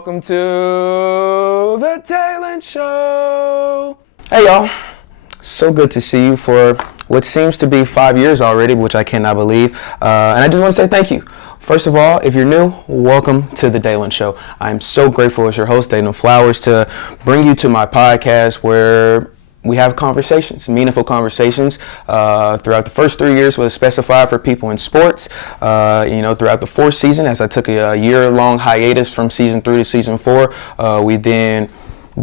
welcome to the Daylan Show. Hey y'all, so good to see you for what seems to be 5 years already, which I cannot believe. And I just want to say thank you. First of all, if you're new, welcome to the Daylan Show. I'm so grateful as your host, Daylan Flowers, to bring you to my podcast where we have conversations, meaningful conversations throughout the first 3 years was specified for people in sports. Throughout the fourth season, as I took a year-long hiatus from season 3 to season 4, we then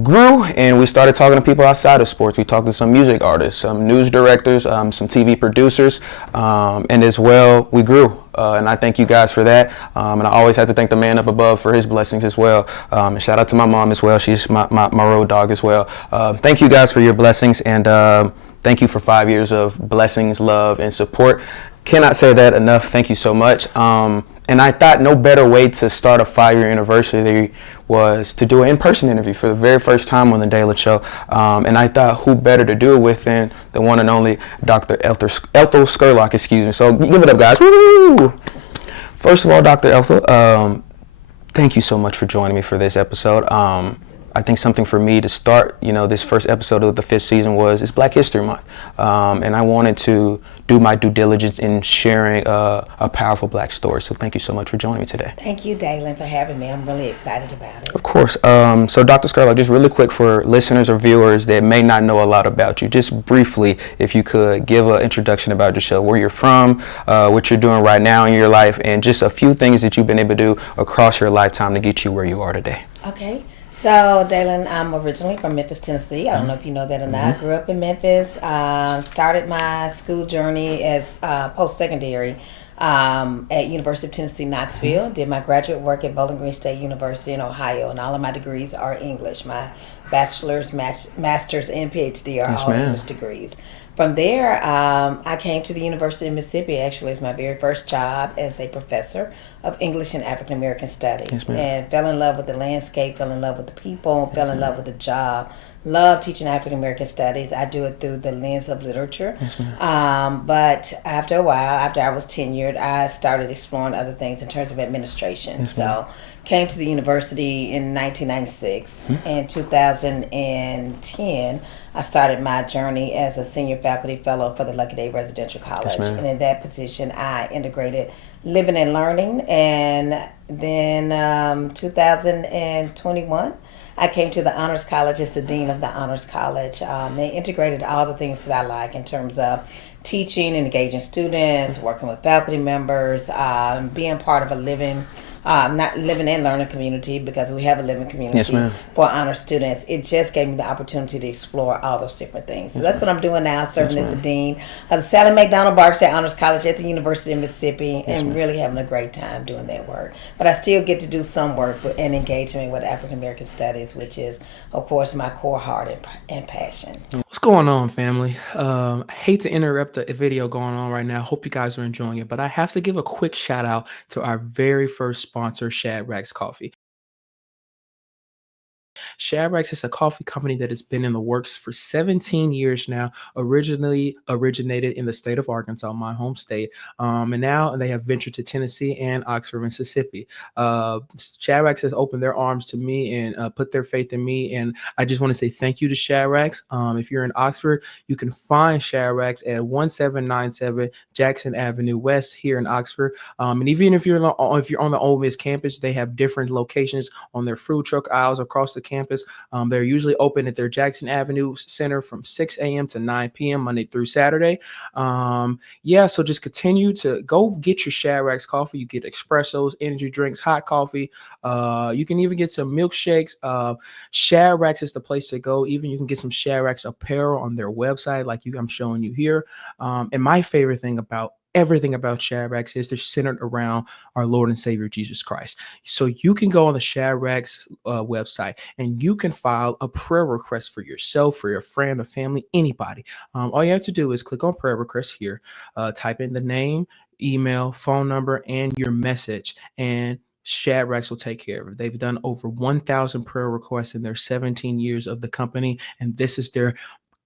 grew and we started talking to people outside of sports. We talked to some music artists, some news directors, some TV producers, and as well, we grew. And I thank you guys for that. And I always have to thank the man up above for his blessings as well. And shout out to my mom as well. She's my road dog as well. Thank you guys for your blessings, and thank you for 5 years of blessings, love, and support. Cannot say that enough. Thank you so much. And I thought no better way to start a 5-year anniversary was to do an in-person interview for the very first time on the Daylan Show. And I thought who better to do it with than the one and only Dr. Ethel Scurlock, excuse me. So give it up, guys. Woo! First of all, Dr. Ethel, thank you so much for joining me for this episode. I think something for me to start, this first episode of the 5th season it's Black History Month. And I wanted to do my due diligence in sharing a powerful Black story. So thank you so much for joining me today. Thank you, Daylan, for having me. I'm really excited about it. Of course. So Dr. Skurlock, just really quick for listeners or viewers that may not know a lot about you, just briefly, if you could give an introduction about yourself, where you're from, what you're doing right now in your life, and just a few things that you've been able to do across your lifetime to get you where you are today. Okay. So, Daylan, I'm originally from Memphis, Tennessee. I don't know if you know that or not. I grew up in Memphis. Started my school journey as post-secondary at University of Tennessee, Knoxville. Did my graduate work at Bowling Green State University in Ohio, and all of my degrees are English. My bachelor's, master's, and Ph.D. are all English degrees. From there, I came to the University of Mississippi, actually, as my very first job as a professor of English and African American Studies. And fell in love with the landscape, fell in love with the people, fell in love with the job. Love teaching African American Studies. I do it through the lens of literature. But after a while, after I was tenured, I started exploring other things in terms of administration. So came to the university in 1996. In 2010, I started my journey as a senior faculty fellow for the Lucky Day Residential College. And in that position, I integrated living and learning. And then 2021, I came to the Honors College as the Dean of the Honors College. They integrated all the things that I like in terms of teaching, engaging students, working with faculty members, being part of a living and learning community, because we have a living community for honor students. It just gave me the opportunity to explore all those different things. So that's what I'm doing now, serving as the Dean of the Sally McDonell Barksdale Honors College at the University of Mississippi, and really having a great time doing that work. But I still get to do some work and engagement with African American Studies, which is, of course, my core heart and passion. What's going on, family? I hate to interrupt the video going on right now. Hope you guys are enjoying it, but I have to give a quick shout out to our very first sponsor, Shadrachs Coffee. Shadrachs is a coffee company that has been in the works for 17 years now, originally originated in the state of Arkansas, my home state, and now they have ventured to Tennessee and Oxford, Mississippi. Shadrachs has opened their arms to me and put their faith in me, and I just want to say thank you to Shadrachs. If you're in Oxford, you can find Shadrachs at 1797 Jackson Avenue West here in Oxford, and even if you're on the Ole Miss campus, they have different locations on their food truck aisles across the campus. They're usually open at their Jackson Avenue Center from 6 a.m. to 9 p.m. Monday through Saturday. So just continue to go get your Shadrachs coffee. You get espressos, energy drinks, hot coffee. You can even get some milkshakes. Shadrachs is the place to go. Even you can get some Shadrachs apparel on their website, like I'm showing you here. And my favorite thing about everything about Shadrachs is they're centered around our Lord and Savior, Jesus Christ. So you can go on the Shadrachs website and you can file a prayer request for yourself, for your friend, or family, anybody. All you have to do is click on prayer request here, type in the name, email, phone number, and your message, and Shadrachs will take care of it. They've done over 1,000 prayer requests in their 17 years of the company, and this is their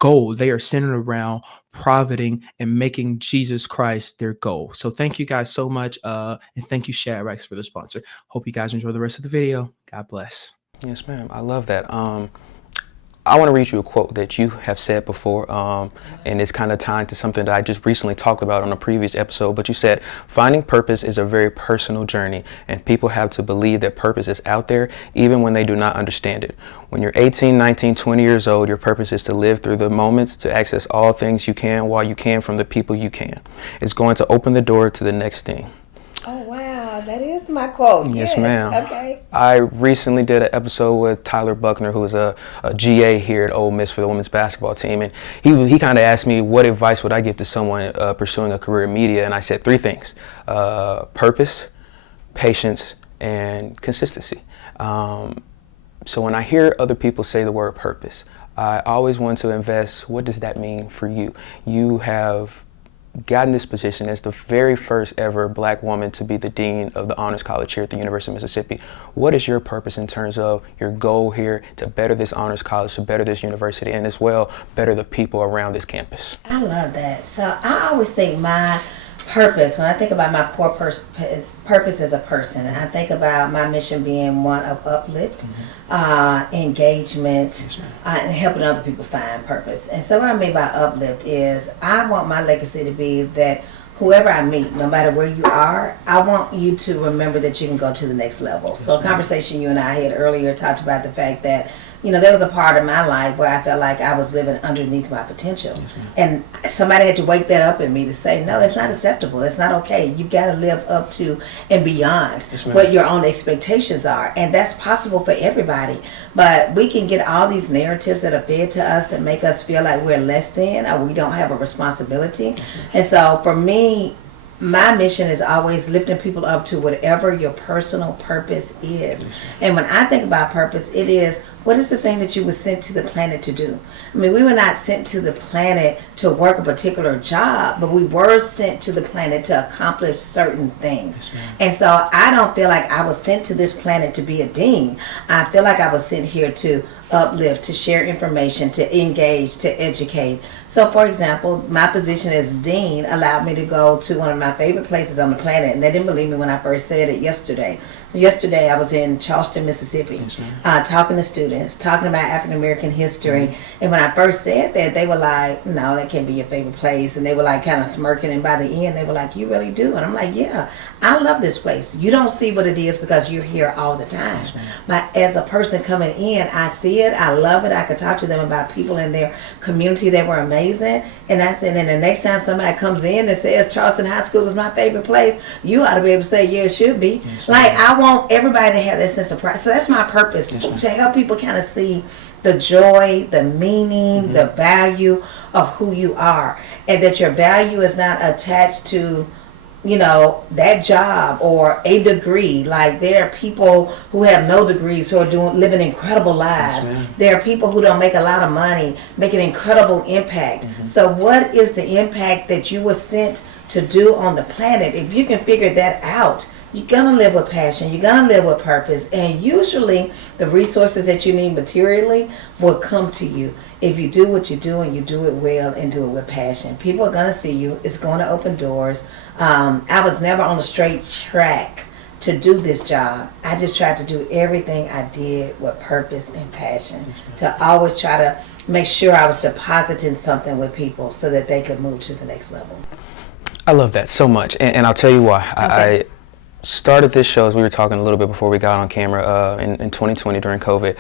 goal. They are centered around profiting and making Jesus Christ their goal. So thank you guys so much. And thank you, Shadrachs, for the sponsor. Hope you guys enjoy the rest of the video. God bless. Yes, ma'am. I love that. I want to read you a quote that you have said before, and it's kind of tied to something that I just recently talked about on a previous episode. But you said, finding purpose is a very personal journey, and people have to believe that purpose is out there, even when they do not understand it. When you're 18, 19, 20 years old, your purpose is to live through the moments, to access all things you can while you can from the people you can. It's going to open the door to the next thing. Oh, wow. That is my quote. Yes, ma'am. Okay. I recently did an episode with Tyler Buckner, who is a GA here at Ole Miss for the women's basketball team. And he kind of asked me, what advice would I give to someone pursuing a career in media? And I said 3 things: purpose, patience, and consistency. So when I hear other people say the word purpose, I always want to invest, what does that mean for you? You have gotten this position as the very first ever Black woman to be the dean of the Honors College here at the University of Mississippi. What is your purpose in terms of your goal here to better this Honors College, to better this university, and as well better the people around this campus? I love that. So I always think my purpose, when I think about my core purpose as a person, I think about my mission being one of uplift, engagement, and helping other people find purpose. And so what I mean by uplift is I want my legacy to be that whoever I meet, no matter where you are, I want you to remember that you can go to the next level. So a conversation you and I had earlier talked about the fact that, you know, there was a part of my life where I felt like I was living underneath my potential. And somebody had to wake that up in me to say, no, that's not acceptable. That's not okay. You've got to live up to and beyond what your own expectations are. And that's possible for everybody. But we can get all these narratives that are fed to us that make us feel like we're less than or we don't have a responsibility. And so for me, my mission is always lifting people up to whatever your personal purpose is. And when I think about purpose, it is, what is the thing that you were sent to the planet to do? I mean, we were not sent to the planet to work a particular job, but we were sent to the planet to accomplish certain things. And so I don't feel like I was sent to this planet to be a dean. I feel like I was sent here to uplift, to share information, to engage, to educate. So for example, my position as dean allowed me to go to one of my favorite places on the planet, and they didn't believe me when I first said it yesterday. Yesterday I was in Charleston, Mississippi, talking to students, talking about African American history. And when I first said that, they were like, no, that can't be your favorite place. And they were like kind of smirking, and by the end they were like, you really do? And I'm like, yeah, I love this place. You don't see what it is because you're here all the time. But as a person coming in, I see it, I love it. I could talk to them about people in their community that were amazing. And I said, and the next time somebody comes in and says Charleston High School is my favorite place, you ought to be able to say, yeah, it should be. Like, I want everybody to have that sense of pride. So that's my purpose, to help people kind of see the joy, the meaning, the value of who you are. And that your value is not attached to, you know, that job or a degree. Like, there are people who have no degrees who are living incredible lives. There are people who don't make a lot of money, make an incredible impact. So what is the impact that you were sent to do on the planet? If you can figure that out, you're gonna live with passion, you're gonna live with purpose, and usually the resources that you need materially will come to you if you do what you do and you do it well and do it with passion. People are gonna see you. It's going to open doors. I was never on a straight track to do this job. I just tried to do everything I did with purpose and passion, to always try to make sure I was depositing something with people so that they could move to the next level. I love that so much, and I'll tell you why. I started this show, as we were talking a little bit before we got on camera, in 2020 during COVID,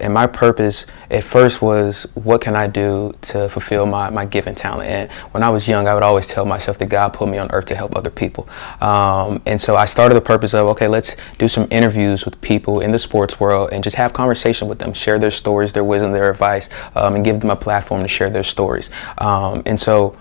and my purpose at first was, what can I do to fulfill my given talent? And when I was young, I would always tell myself that God put me on earth to help other people. And so I started the purpose of, okay, let's do some interviews with people in the sports world and just have conversation with them, share their stories, their wisdom, their advice, and give them a platform to share their stories. And so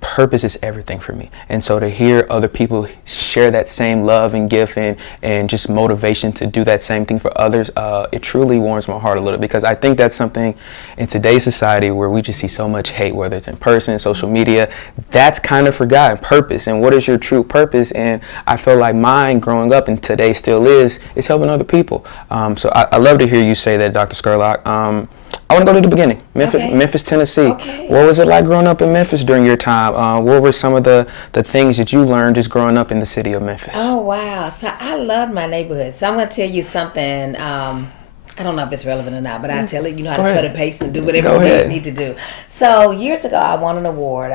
purpose is everything for me. And so to hear other people share that same love and gift and just motivation to do that same thing for others, it truly warms my heart a little, because I think that's something in today's society where we just see so much hate, whether it's in person, social media, that's kind of forgotten. Purpose, and what is your true purpose? And I feel like mine growing up, and today still is helping other people. So I love to hear you say that, Dr. Skurlock. I want to go to the beginning. Okay. Memphis, Tennessee. Okay. What was it like growing up in Memphis during your time? What were some of the things that you learned just growing up in the city of Memphis? Oh, wow. So I love my neighborhood. So I'm going to tell you something. I don't know if it's relevant or not, but I tell it, you know how to cut and paste and do whatever you need to do. So years ago, I won an award.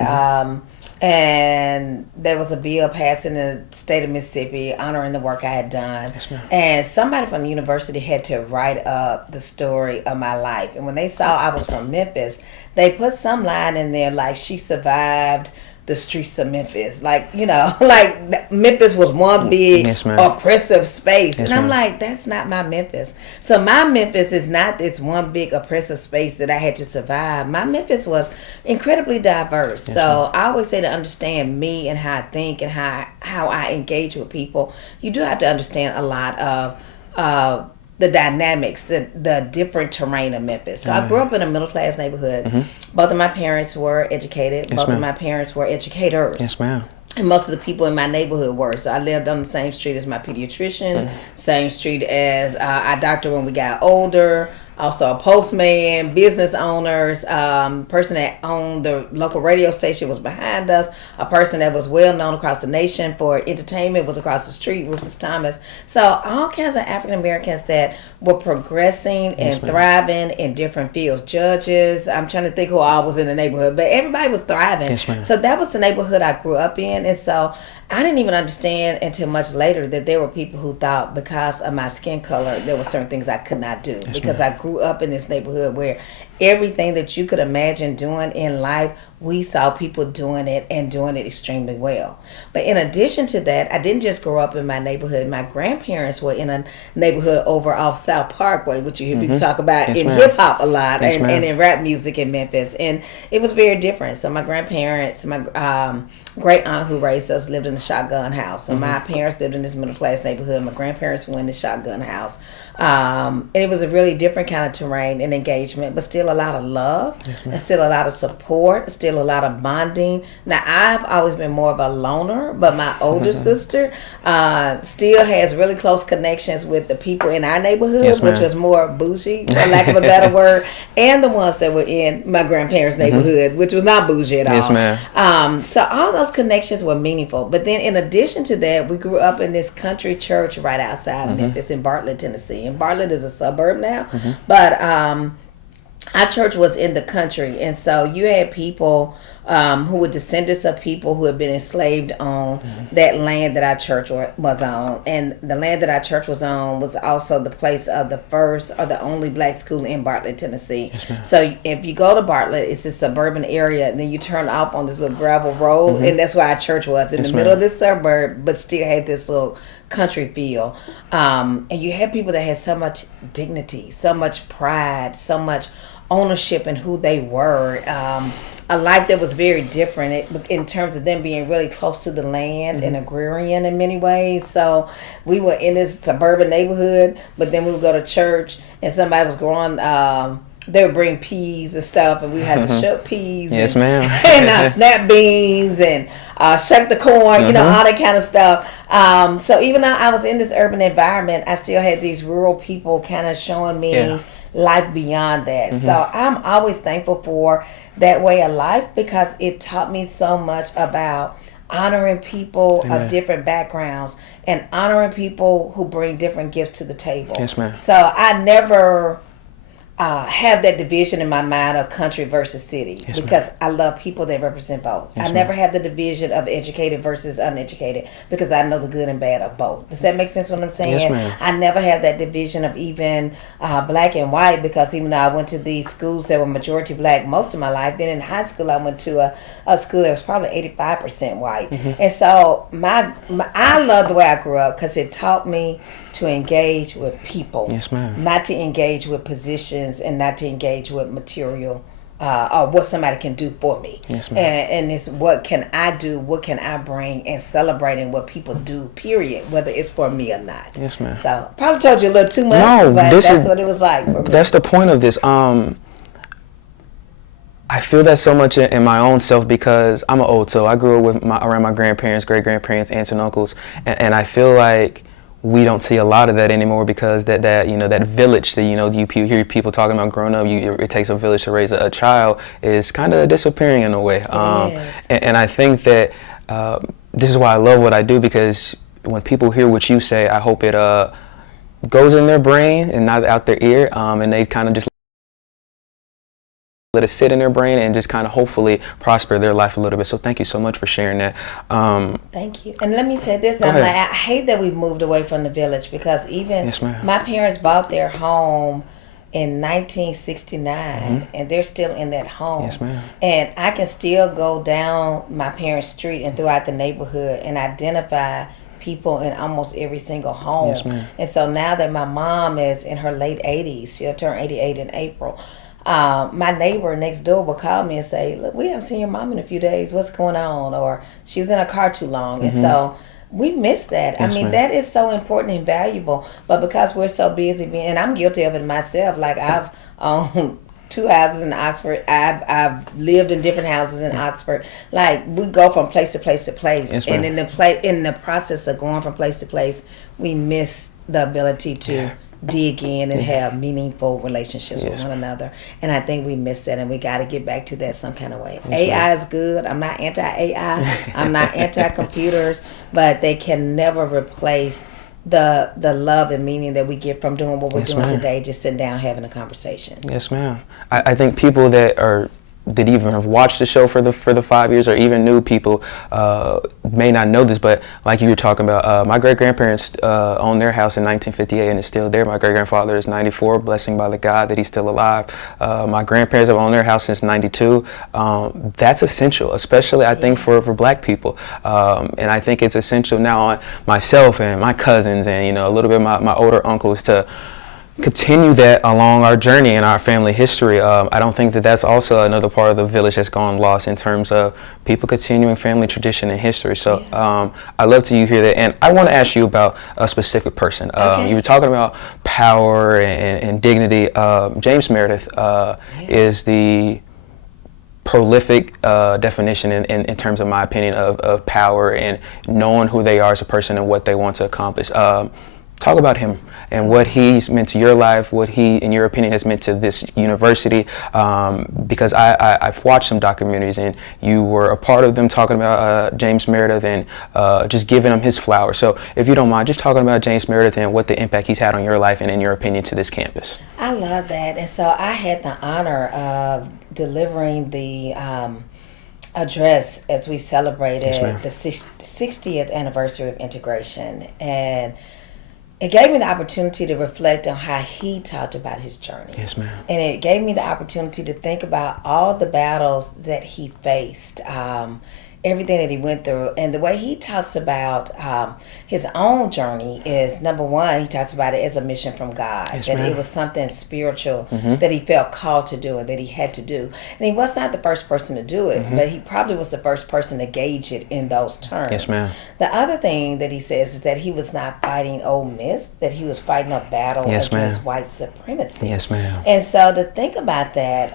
And there was a bill passed in the state of Mississippi honoring the work I had done. Yes, ma'am. And somebody from the university had to write up the story of my life. And when they saw I was from Memphis, they put some line in there like she survived the streets of Memphis. Like, you know, like Memphis was one big oppressive space. And I'm like, that's not my Memphis. So my Memphis is not this one big oppressive space that I had to survive. My Memphis was incredibly diverse. So I always say to understand me and how I think and how I engage with people, you do have to understand a lot of the dynamics, the different terrain of Memphis. So I grew up in a middle class neighborhood. Both of my parents were educated. Both of my parents were educators. Yes, ma'am. And most of the people in my neighborhood were. So I lived on the same street as my pediatrician, same street as our doctor when we got older. Also a postman, business owners, person that owned the local radio station was behind us. A person that was well known across the nation for entertainment was across the street, Rufus Thomas. So all kinds of African Americans that were progressing and thriving in different fields. Judges, I'm trying to think who all was in the neighborhood, but everybody was thriving. Yes, ma'am. So that was the neighborhood I grew up in. And so I didn't even understand until much later that there were people who thought because of my skin color, there were certain things I could not do. Because I grew up in this neighborhood where everything that you could imagine doing in life, we saw people doing it and doing it extremely well. But in addition to that, I didn't just grow up in my neighborhood. My grandparents were in a neighborhood over off South Parkway, which you hear people talk about in hip hop a lot and in rap music in Memphis. And it was very different. So my grandparents, my great aunt who raised us lived in a shotgun house. So my parents lived in this middle class neighborhood. My grandparents were in the shotgun house. And it was a really different kind of terrain and engagement, but still a lot of love, and still a lot of support, still a lot of bonding. Now, I've always been more of a loner, but my older sister still has really close connections with the people in our neighborhood, which was more bougie, for lack of a better word, and the ones that were in my grandparents' neighborhood, which was not bougie at all. Yes, ma'am. So all those connections were meaningful. But then in addition to that, we grew up in this country church right outside Memphis in Bartlett, Tennessee. And Bartlett is a suburb now, but our church was in the country, and so you had people who were descendants of people who had been enslaved on that land that our church was on. And the land that our church was on was also the place of the first or the only black school in Bartlett, Tennessee. So if you go to Bartlett, it's a suburban area, and then you turn off on this little gravel road, and that's where our church was, in the middle of this suburb, but still had this little country feel. And you had people that had so much dignity, so much pride, so much ownership in who they were. A life that was very different in terms of them being really close to the land and agrarian in many ways. So we were in this suburban neighborhood, but then we would go to church and somebody was growing, they would bring peas and stuff, and we had to shuck peas and snap beans and shuck the corn, you know, all that kind of stuff. So even though I was in this urban environment, I still had these rural people kind of showing me life beyond that. So I'm always thankful for that way of life, because it taught me so much about honoring people of different backgrounds and honoring people who bring different gifts to the table. Yes, ma'am. So I never have that division in my mind of country versus city, because I love people that represent both. I never have the division of educated versus uneducated, because I know the good and bad of both. Does that make sense what I'm saying? Yes, ma'am. I never have that division of even black and white, because even though I went to these schools that were majority black most of my life, then in high school I went to a school that was probably 85% white. And so I love the way I grew up, because it taught me to engage with people. Yes, ma'am. Not to engage with positions, and not to engage with material or what somebody can do for me. Yes, ma'am. And it's what can I do, what can I bring, and celebrating what people do, period, whether it's for me or not. Yes, ma'am. So probably told you a little too much, but that's what it was like for me. That's the point of this. I feel that so much in my own self, because I'm an old soul. I grew up with around my grandparents, great-grandparents, aunts and uncles, and I feel like we don't see a lot of that anymore because that you know, that village that, you know, you hear people talking about growing up, it takes a village to raise a child, is kind of disappearing in a way. And I think that this is why I love what I do, because when people hear what you say, I hope it goes in their brain and not out their ear, and they kind of just let it sit in their brain and just kind of hopefully prosper their life a little bit. So thank you so much for sharing that. Thank you. And let me say this, I hate that we moved away from the village, because even my parents bought their home in 1969, and they're still in that home. Yes, ma'am. And I can still go down my parents' street and throughout the neighborhood and identify people in almost every single home. Yes, ma'am. And so now that my mom is in her late 80s, she'll turn 88 in April, my neighbor next door will call me and say, look, we haven't seen your mom in a few days. What's going on? Or she was in a car too long. And so we miss that. Yes, I mean, ma'am. that is so important and valuable. But because we're so busy being, and I'm guilty of it myself, like I've owned 2 houses in Oxford. I've lived in different houses in Oxford. Like, we go from place to place to place. Yes, and ma'am. in the process of going from place to place, we miss the ability to dig in and have meaningful relationships with one another. And I think we miss that, and we got to get back to that some kind of way. Yes, AI is good. I'm not anti-AI. I'm not anti-computers, but they can never replace the love and meaning that we get from doing what we're doing today, just sitting down having a conversation. Yes, ma'am. I think people that even have watched the show for the 5 years, or even new people, may not know this, but like you were talking about, my great-grandparents owned their house in 1958, and it's still there. My great-grandfather is 94, blessing by the God that he's still alive. My grandparents have owned their house since 92. That's essential, especially I think for Black people. And I think it's essential now on myself and my cousins and, you know, a little bit my older uncles to continue that along our journey in our family history. I don't think that that's also another part of the village that's gone lost in terms of people continuing family tradition and history. So I love to hear that. And I want to ask you about a specific person. You were talking about power and dignity. James Meridith is the prolific definition in terms of my opinion of power and knowing who they are as a person and what they want to accomplish. Talk about him and what he's meant to your life, what he, in your opinion, has meant to this university, because I've watched some documentaries and you were a part of them talking about James Meridith and just giving him his flowers. So if you don't mind, just talking about James Meridith and what the impact he's had on your life and, in your opinion, to this campus. I love that. And so I had the honor of delivering the address as we celebrated the 60th anniversary of integration. And it gave me the opportunity to reflect on how he talked about his journey. Yes, ma'am. And it gave me the opportunity to think about all the battles that he faced, everything that he went through. And the way he talks about his own journey is, number one, he talks about it as a mission from God. Yes, that ma'am. it was something spiritual that he felt called to do and that he had to do. And he was not the first person to do it, but he probably was the first person to gauge it in those terms. Yes, ma'am. The other thing that he says is that he was not fighting Ole Miss, that he was fighting a battle against white supremacy. Yes, ma'am. And so to think about that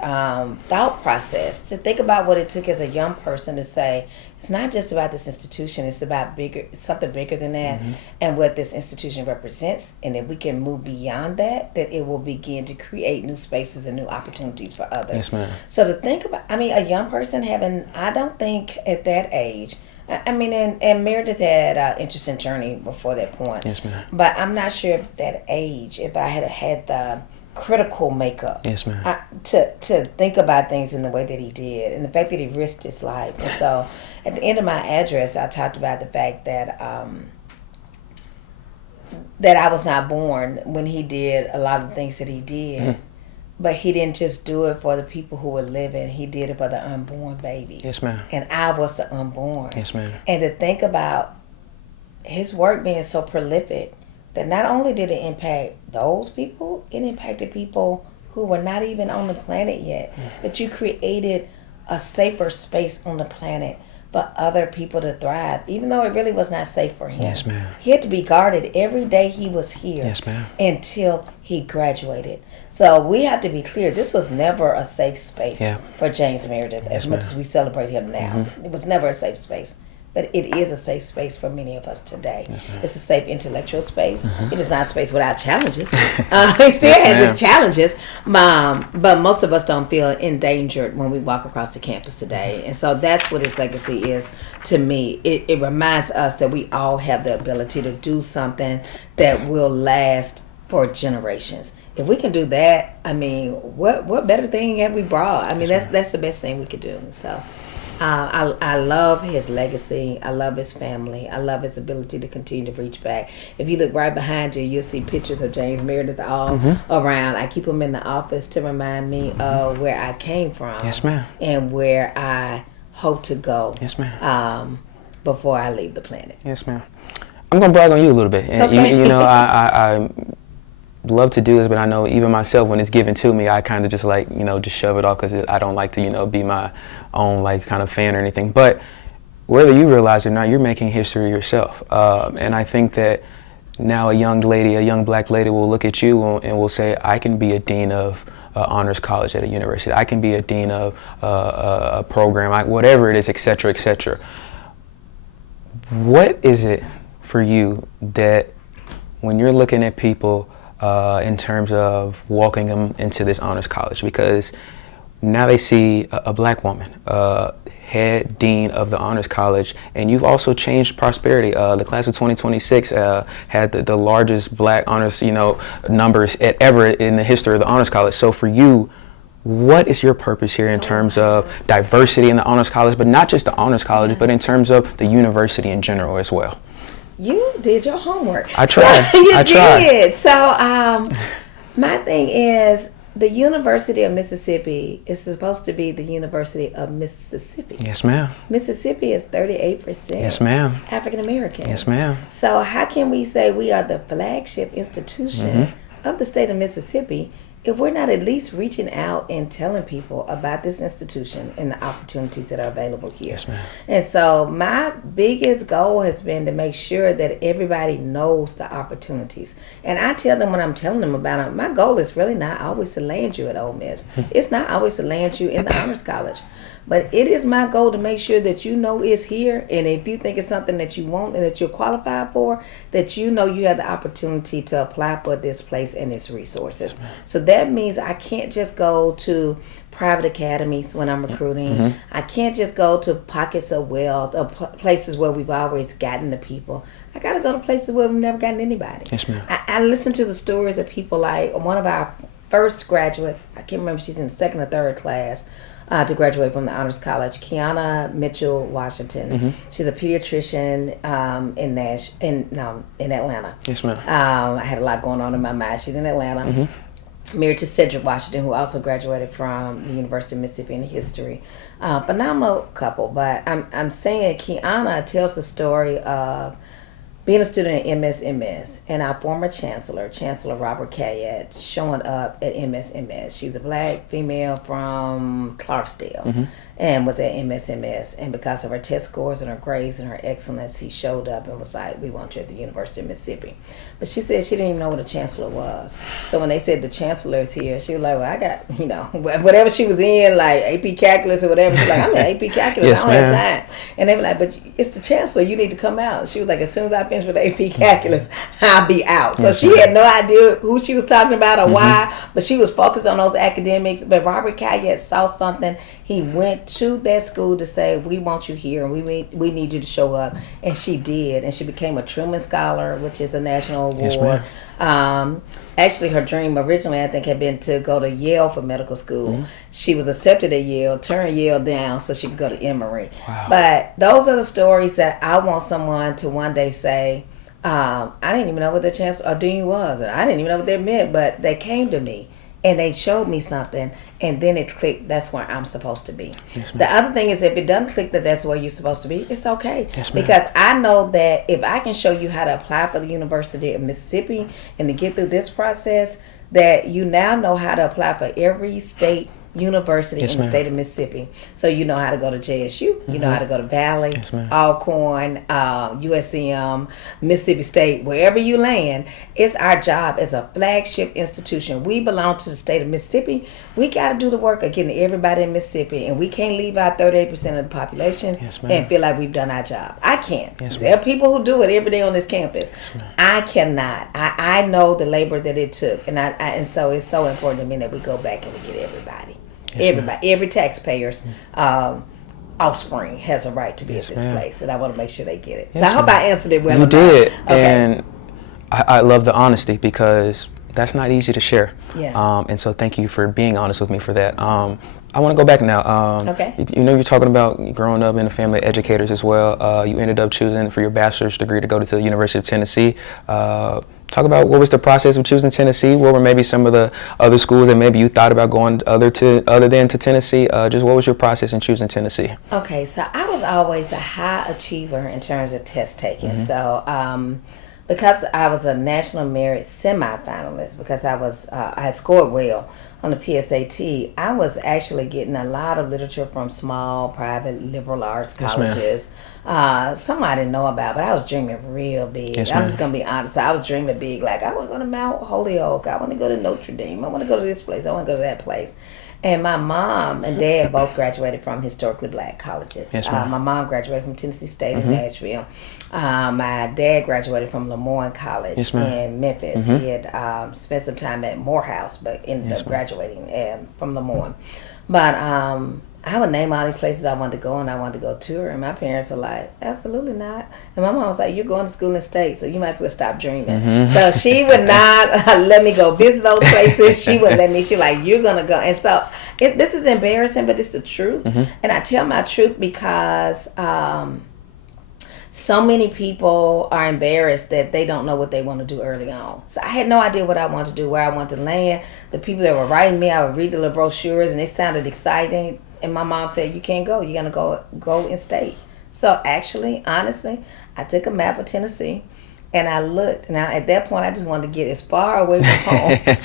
thought process, to think about what it took as a young person to say, it's not just about this institution, it's about something bigger than that, and what this institution represents. And if we can move beyond that, that it will begin to create new spaces and new opportunities for others. Yes, ma'am. So to think about, I mean, a young person having, I don't think at that age, I mean, and Meredith had an interesting journey before that point. Yes, ma'am. But I'm not sure at that age, if I had had the critical makeup. Yes, ma'am. To think about things in the way that he did, and the fact that he risked his life. And so at the end of my address, I talked about the fact that that I was not born when he did a lot of the things that he did. But he didn't just do it for the people who were living. He did it for the unborn babies. Yes, ma'am. And I was the unborn. Yes, ma'am. And to think about his work being so prolific, that not only did it impact those people, it impacted people who were not even on the planet yet. That you created a safer space on the planet for other people to thrive, even though it really was not safe for him. Yes, ma'am. He had to be guarded every day he was here. Yes, ma'am. Until he graduated. So we have to be clear, this was never a safe space for James Meridith, as much as we celebrate him now. It was never a safe space. but it is a safe space for many of us today. It's a safe intellectual space. It is not a space without challenges. It still has its challenges, but most of us don't feel endangered when we walk across the campus today. And so that's what its legacy is to me. It reminds us that we all have the ability to do something that will last for generations. If we can do that, I mean, what better thing have we brought? I mean, that's the best thing we could do. So I love his legacy. I love his family. I love his ability to continue to reach back. If you look right behind you, you'll see pictures of James Meridith all around. I keep them in the office to remind me of where I came from. Yes, ma'am. And where I hope to go. Yes, ma'am. Before I leave the planet. Yes, ma'am. I'm going to brag on you a little bit. And Okay. you know, I love to do this, but I know even myself, when it's given to me, I kind of just like, you know, just shove it off because I don't like to, you know, be my own like kind of fan or anything. But whether you realize it or not, you're making history yourself. And I think that now a young black lady will look at you and will say, I can be a dean of honors college at a university. I can be a dean of a program, whatever it is, et cetera, et cetera. What is it for you that when you're looking at people in terms of walking them into this honors college, because now they see a black woman, head dean of the honors college, and you've also changed prosperity. The class of 2026 had the largest black honors, you know, numbers ever in the history of the honors college. So for you, what is your purpose here in terms of diversity in the honors college, but not just the honors college, but in terms of the university in general as well? You did your homework. I tried. You did. So my thing is, the University of Mississippi is supposed to be the University of Mississippi. Yes, ma'am. Mississippi is 38% Yes, ma'am. African American. Yes, ma'am. So how can we say we are the flagship institution of the state of Mississippi if we're not at least reaching out and telling people about this institution and the opportunities that are available here? Yes, ma'am. And so my biggest goal has been to make sure that everybody knows the opportunities. And I tell them when I'm telling them about it, my goal is really not always to land you at Ole Miss. It's not always to land you in the Honors College. But it is my goal to make sure that you know it's here, and if you think it's something that you want and that you're qualified for, that you know you have the opportunity to apply for this place and its resources. So that means I can't just go to private academies when I'm recruiting. I can't just go to pockets of wealth or places where we've always gotten the people. I got to go to places where we've never gotten anybody. Yes, ma'am. I listen to the stories of people like one of our first graduates, I can't remember if she's in the second or third class, to graduate from the Honors College, Kiana Mitchell Washington. She's a pediatrician in Atlanta. Yes, ma'am. I had a lot going on in my mind. She's in Atlanta. Married to Cedric Washington, who also graduated from the University of Mississippi in history. Phenomenal couple, but I'm saying that Kiana tells the story of being a student at MS and our former Chancellor Robert Caillat, showing up at MS. She's a black female from Clarksdale and was at MS. And because of her test scores and her grades and her excellence, he showed up and was like, we want you at the University of Mississippi. But she said she didn't even know what a chancellor was. So when they said the chancellor is here, she was like, well, I got, you know, whatever she was in, like AP Calculus or whatever. She's like, I'm in AP Calculus. Yes, I don't have time. And they were like, but it's the chancellor. You need to come out. She was like, as soon as I finish with AP Calculus, I'll be out. So she had no idea who she was talking about or why, but she was focused on those academics. But Robert Caillat saw something. He went to that school to say, we want you here and we need you to show up. And she did. And she became a Truman Scholar, which is a national award. Yes, Actually, her dream originally, I think, had been to go to Yale for medical school. She was accepted at Yale, turned Yale down so she could go to Emory. Wow. But those are the stories that I want someone to one day say, I didn't even know what the chancellor or dean was. And I didn't even know what they meant, but they came to me and they showed me something, and then it clicked. That's where I'm supposed to be. Yes, the other thing is, if it doesn't click that that's where you're supposed to be, it's okay. Yes, ma'am. Because I know that if I can show you how to apply for the University of Mississippi and to get through this process, that you now know how to apply for every state university in the state of Mississippi. So you know how to go to JSU, you know how to go to Valley, Alcorn, USCM, Mississippi State, wherever you land. It's our job as a flagship institution. We belong to the state of Mississippi. We got to do the work of getting everybody in Mississippi, and we can't leave out 38% of the population and feel like we've done our job. I can't. There are people who do it every day on this campus. I cannot. I know the labor that it took, and so it's so important to me that we go back and we get everybody. Every taxpayer's offspring has a right to be at this place, and I want to make sure they get it. So I hope I answered it well. You did, and I love the honesty because that's not easy to share. And so thank you for being honest with me for that. I want to go back now. You know, you're talking about growing up in a family of educators as well. You ended up choosing for your bachelor's degree to go to the University of Tennessee. Talk about what was the process of choosing Tennessee? What were maybe some of the other schools that maybe you thought about going other than to Tennessee? Just what was your process in choosing Tennessee? Okay, so I was always a high achiever in terms of test taking. So because I was a national merit semifinalist, because I had scored well on the PSAT, I was actually getting a lot of literature from small, private, liberal arts colleges. Some I didn't know about, but I was dreaming real big. I'm just going to be honest. I was dreaming big. Like, I want to go to Mount Holyoke. I want to go to Notre Dame. I want to go to this place. I want to go to that place. And my mom and dad both graduated from historically black colleges. My mom graduated from Tennessee State in Nashville. My dad graduated from Lemoyne College in Memphis. He had spent some time at Morehouse, but ended up graduating from Lemoyne. But I would name all these places I wanted to go, and I wanted to go tour, and my parents were like, absolutely not. And my mom was like, you're going to school in state, so you might as well stop dreaming. So she would not let me go visit those places. She would let me, she like, you're going to go. And so this is embarrassing, but it's the truth. And I tell my truth because so many people are embarrassed that they don't know what they want to do early on. So I had no idea what I wanted to do, where I wanted to land. The people that were writing me, I would read the little brochures, and it sounded exciting. And my mom said, you can't go. You're going to go in state. So actually, honestly, I took a map of Tennessee and I looked. Now, at that point, I just wanted to get as far away from home as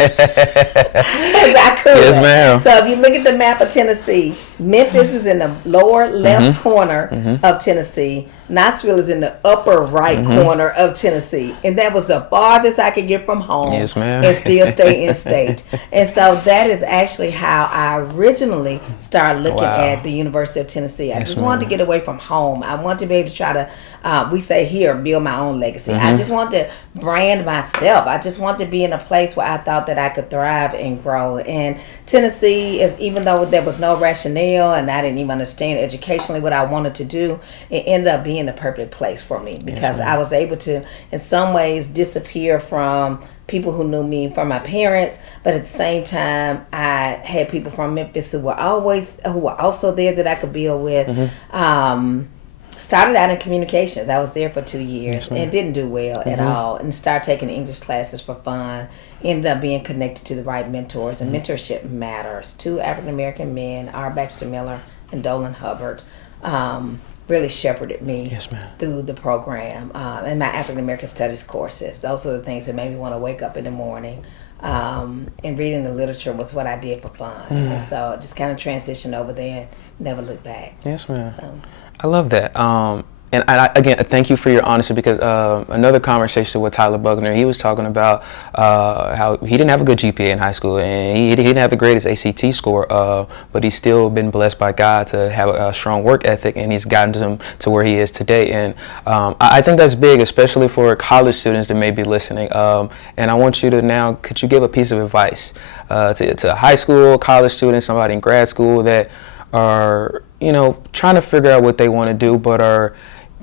I could. Yes, ma'am. So if you look at the map of Tennessee, Memphis is in the lower left corner of Tennessee. Knoxville is in the upper right corner of Tennessee. And that was the farthest I could get from home. Yes, ma'am. And still stay in state. And so that is actually how I originally started looking at the University of Tennessee. I just wanted to get away from home. I wanted to be able to try to, we say here, build my own legacy. I just want to brand myself. I just want to be in a place where I thought that I could thrive and grow. And Tennessee, even though there was no rationale and I didn't even understand educationally what I wanted to do, it ended up being the perfect place for me because I was able to, in some ways, disappear from people who knew me from my parents, but at the same time, I had people from Memphis who were also there that I could build with. Started out in communications. I was there for 2 years and didn't do well at all, and started taking English classes for fun. Ended up being connected to the right mentors, and mentorship matters. 2 African American men, R. Baxter Miller and Dolan Hubbard, really shepherded me through the program and my African American Studies courses. Those are the things that made me want to wake up in the morning. And reading the literature was what I did for fun. And so I just kind of transitioned over there and never looked back. Yes, ma'am. So. I love that. And again, thank you for your honesty because another conversation with Tyler Buckner, he was talking about how he didn't have a good GPA in high school and he didn't have the greatest ACT score, but he's still been blessed by God to have a strong work ethic, and he's gotten him to where he is today. And I think that's big, especially for college students that may be listening. And I want you to now, could you give a piece of advice to high school, college students, somebody in grad school that are, trying to figure out what they want to do, but are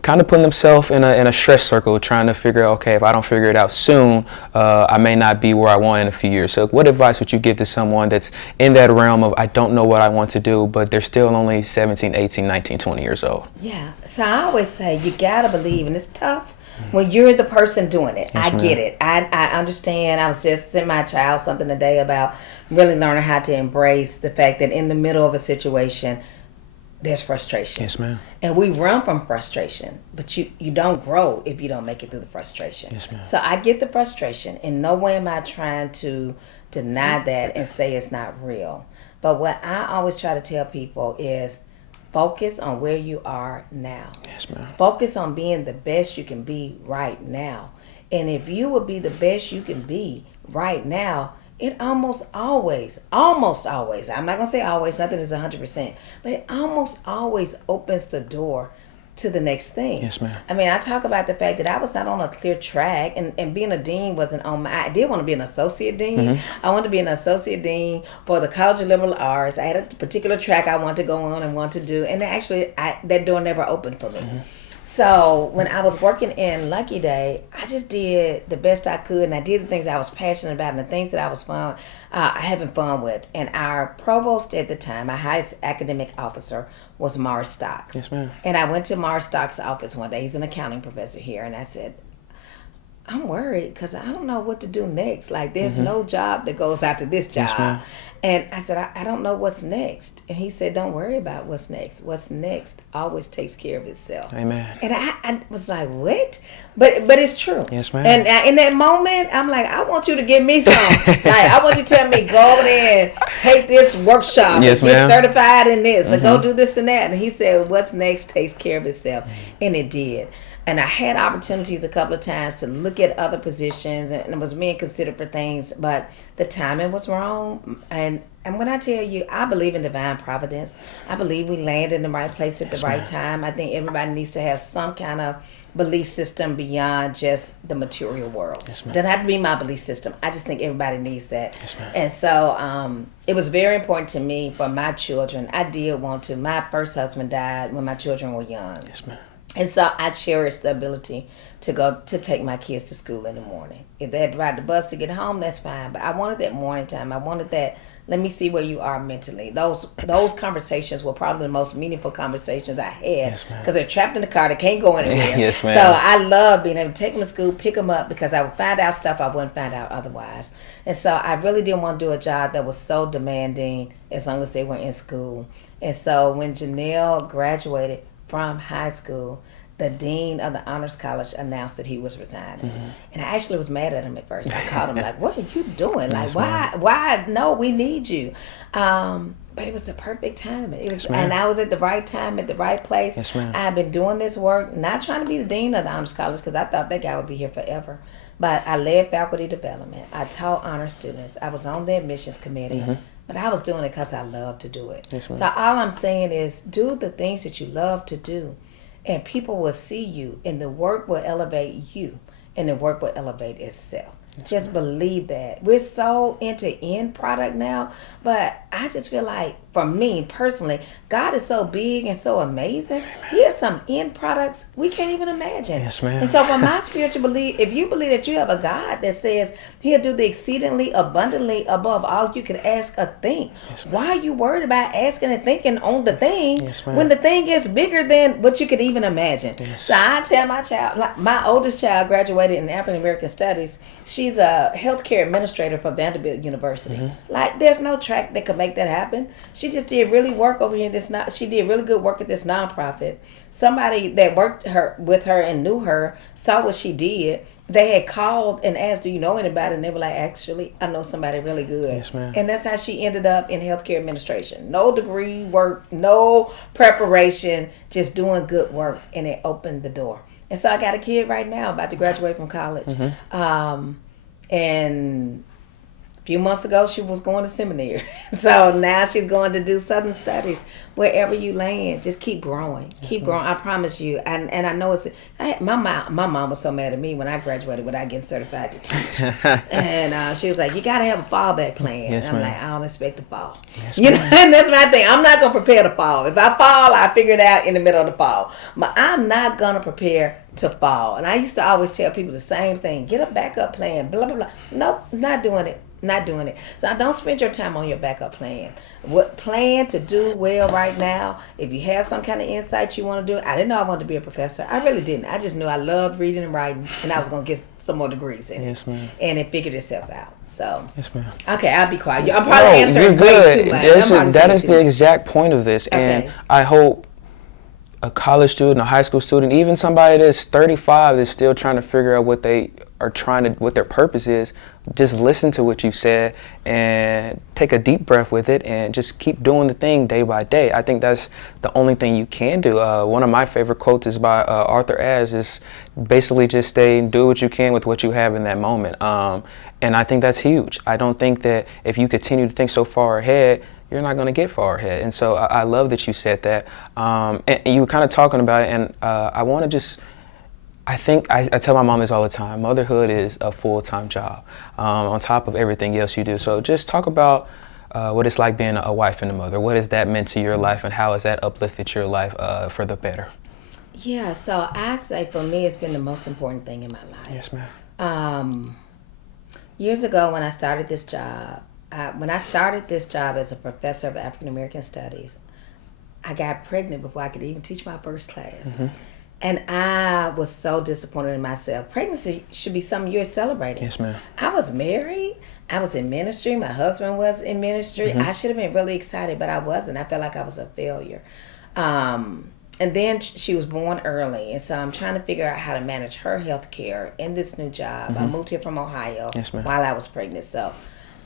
kind of putting themselves in a stress circle, trying to figure out, okay, if I don't figure it out soon, I may not be where I want in a few years. So what advice would you give to someone that's in that realm of, I don't know what I want to do, but they're still only 17, 18, 19, 20 years old? Yeah. So I always say, you got to believe, and it's tough when you're the person doing it. Yes, I get it. I understand. I was just sending my child something today about really learning how to embrace the fact that in the middle of a situation, there's frustration. Yes, ma'am. And we run from frustration, but you don't grow if you don't make it through the frustration. Yes, ma'am. So I get the frustration. In no way am I trying to deny that and say it's not real. But what I always try to tell people is focus on where you are now. Yes, ma'am. Focus on being the best you can be right now. And if you will be the best you can be right now, it almost always, I'm not going to say always, nothing is 100%, but it almost always opens the door to the next thing. Yes, ma'am. I mean, I talk about the fact that I was not on a clear track, and being a dean wasn't on my, I did want to be an associate dean. I wanted to be an associate dean for the College of Liberal Arts. I had a particular track I wanted to go on and want to do, and actually that door never opened for me. So when I was working in Lucky Day, I just did the best I could, and I did the things I was passionate about and the things that I was having fun with. And our provost at the time, our highest academic officer, was Morris Stocks. Yes, ma'am. And I went to Morris Stocks' office one day. He's an accounting professor here, and I said, I'm worried because I don't know what to do next. Like, there's no job that goes after this job. Yes, ma'am. And I said, I don't know what's next. And he said, don't worry about what's next. What's next always takes care of itself. Amen. And I was like, what? But it's true. Yes, ma'am. And in that moment, I'm like, I want you to give me some. Like, I want you to tell me, go over there and take this workshop. Yes, and get ma'am. certified in this. Or go do this and that. And he said, what's next takes care of itself. And it did. And I had opportunities a couple of times to look at other positions and was being considered for things, but the timing was wrong. And when I tell you, I believe in divine providence. I believe we land in the right place at the right time. I think everybody needs to have some kind of belief system beyond just the material world. Yes, ma'am. Doesn't have to be my belief system. I just think everybody needs that. Yes, ma'am. And so it was very important to me for my children. I did want to. My first husband died when my children were young. Yes, ma'am. And so I cherished the ability to take my kids to school in the morning. If they had to ride the bus to get home, that's fine. But I wanted that morning time. I wanted that, let me see where you are mentally. Those conversations were probably the most meaningful conversations I had. Yes, ma'am. Because they're trapped in the car. They can't go anywhere. Yes, ma'am. So I love being able to take them to school, pick them up, because I would find out stuff I wouldn't find out otherwise. And so I really didn't want to do a job that was so demanding as long as they were in school. And so when Janelle graduated from high school, the dean of the honors college announced that he was resigning. And I actually was mad at him at first. I called him like, what are you doing? Like, Yes, why? No, we need you. But it was the perfect time. It was, Yes, ma'am. and I was at the right time, at the right place. Yes, ma'am. I've been doing this work, not trying to be the dean of the honors college, because I thought that guy would be here forever. But I led faculty development. I taught honor students. I was on the admissions committee. But I was doing it because I love to do it. Yes, ma'am. So all I'm saying is do the things that you love to do. And people will see you, and the work will elevate you, and the work will elevate itself. Just believe that. We're so into end product now, but I just feel like, for me personally, God is so big and so amazing. He has some end products we can't even imagine. Yes, ma'am. And so for my spiritual belief, if you believe that you have a God that says he'll do the exceedingly abundantly above all you can ask or think, Yes, ma'am. why are you worried about asking and thinking on the thing Yes, ma'am. when the thing is bigger than what you could even imagine? Yes. So I tell my child, like my oldest child graduated in African American Studies. She's a healthcare administrator for Vanderbilt University. Like, there's no track that could make that happen. She just did really work over here. She did really good work at this nonprofit. Somebody that worked with her and knew her saw what she did. They had called and asked, do you know anybody? And they were like, actually, I know somebody really good. Yes, ma'am. And that's how she ended up in healthcare administration. No degree work, no preparation, just doing good work. And it opened the door. And so I got a kid right now about to graduate from college. And a few months ago, she was going to seminary. So now she's going to do Southern Studies. Wherever you land, just keep growing. Keep growing. I promise you. And I know my mom was so mad at me when I graduated without getting certified to teach. And she was like, you got to have a fallback plan. Yes, and I'm ma'am. like, I don't expect to fall. Yes, you know, ma'am. and that's my thing. I'm not going to prepare to fall. If I fall, I figure it out in the middle of the fall. But I'm not going to prepare to fall. And I used to always tell people the same thing. Get a backup plan. Blah, blah, blah. Nope, not doing it. Not doing it. So don't spend your time on your backup plan. What plan to do well right now? If you have some kind of insight you want to do, I didn't know I wanted to be a professor. I really didn't. I just knew I loved reading and writing, and I was going to get some more degrees in it. Yes, ma'am. And it figured itself out. So Yes, ma'am. okay, I'll be quiet. I'm probably answering you're way good. too much. That is the exact point of this, and Okay. I hope a college student, a high school student, even somebody that's 35 is still trying to figure out what they are trying to, what their purpose is, just listen to what you said and take a deep breath with it and just keep doing the thing day by day. I think that's the only thing you can do. One of my favorite quotes is by Arthur Ashe, is basically just stay and do what you can with what you have in that moment. And I think that's huge. I don't think that if you continue to think so far ahead, you're not going to get far ahead. And so I love that you said that. And you were kind of talking about it, and I want to just, I think I tell my mom this all the time, motherhood is a full-time job on top of everything else you do. So just talk about what it's like being a wife and a mother. What has that meant to your life, and how has that uplifted your life for the better? Yeah, so I say for me it's been the most important thing in my life. Yes, ma'am. Years ago when I started this job, as a professor of African American Studies, I got pregnant before I could even teach my first class. Mm-hmm. And I was so disappointed in myself. Pregnancy should be something you're celebrating. Yes, ma'am. I was married. I was in ministry. My husband was in ministry. Mm-hmm. I should have been really excited, but I wasn't. I felt like I was a failure. And then she was born early. And so I'm trying to figure out how to manage her health care in this new job. Mm-hmm. I moved here from Ohio. Yes, ma'am. While I was pregnant. So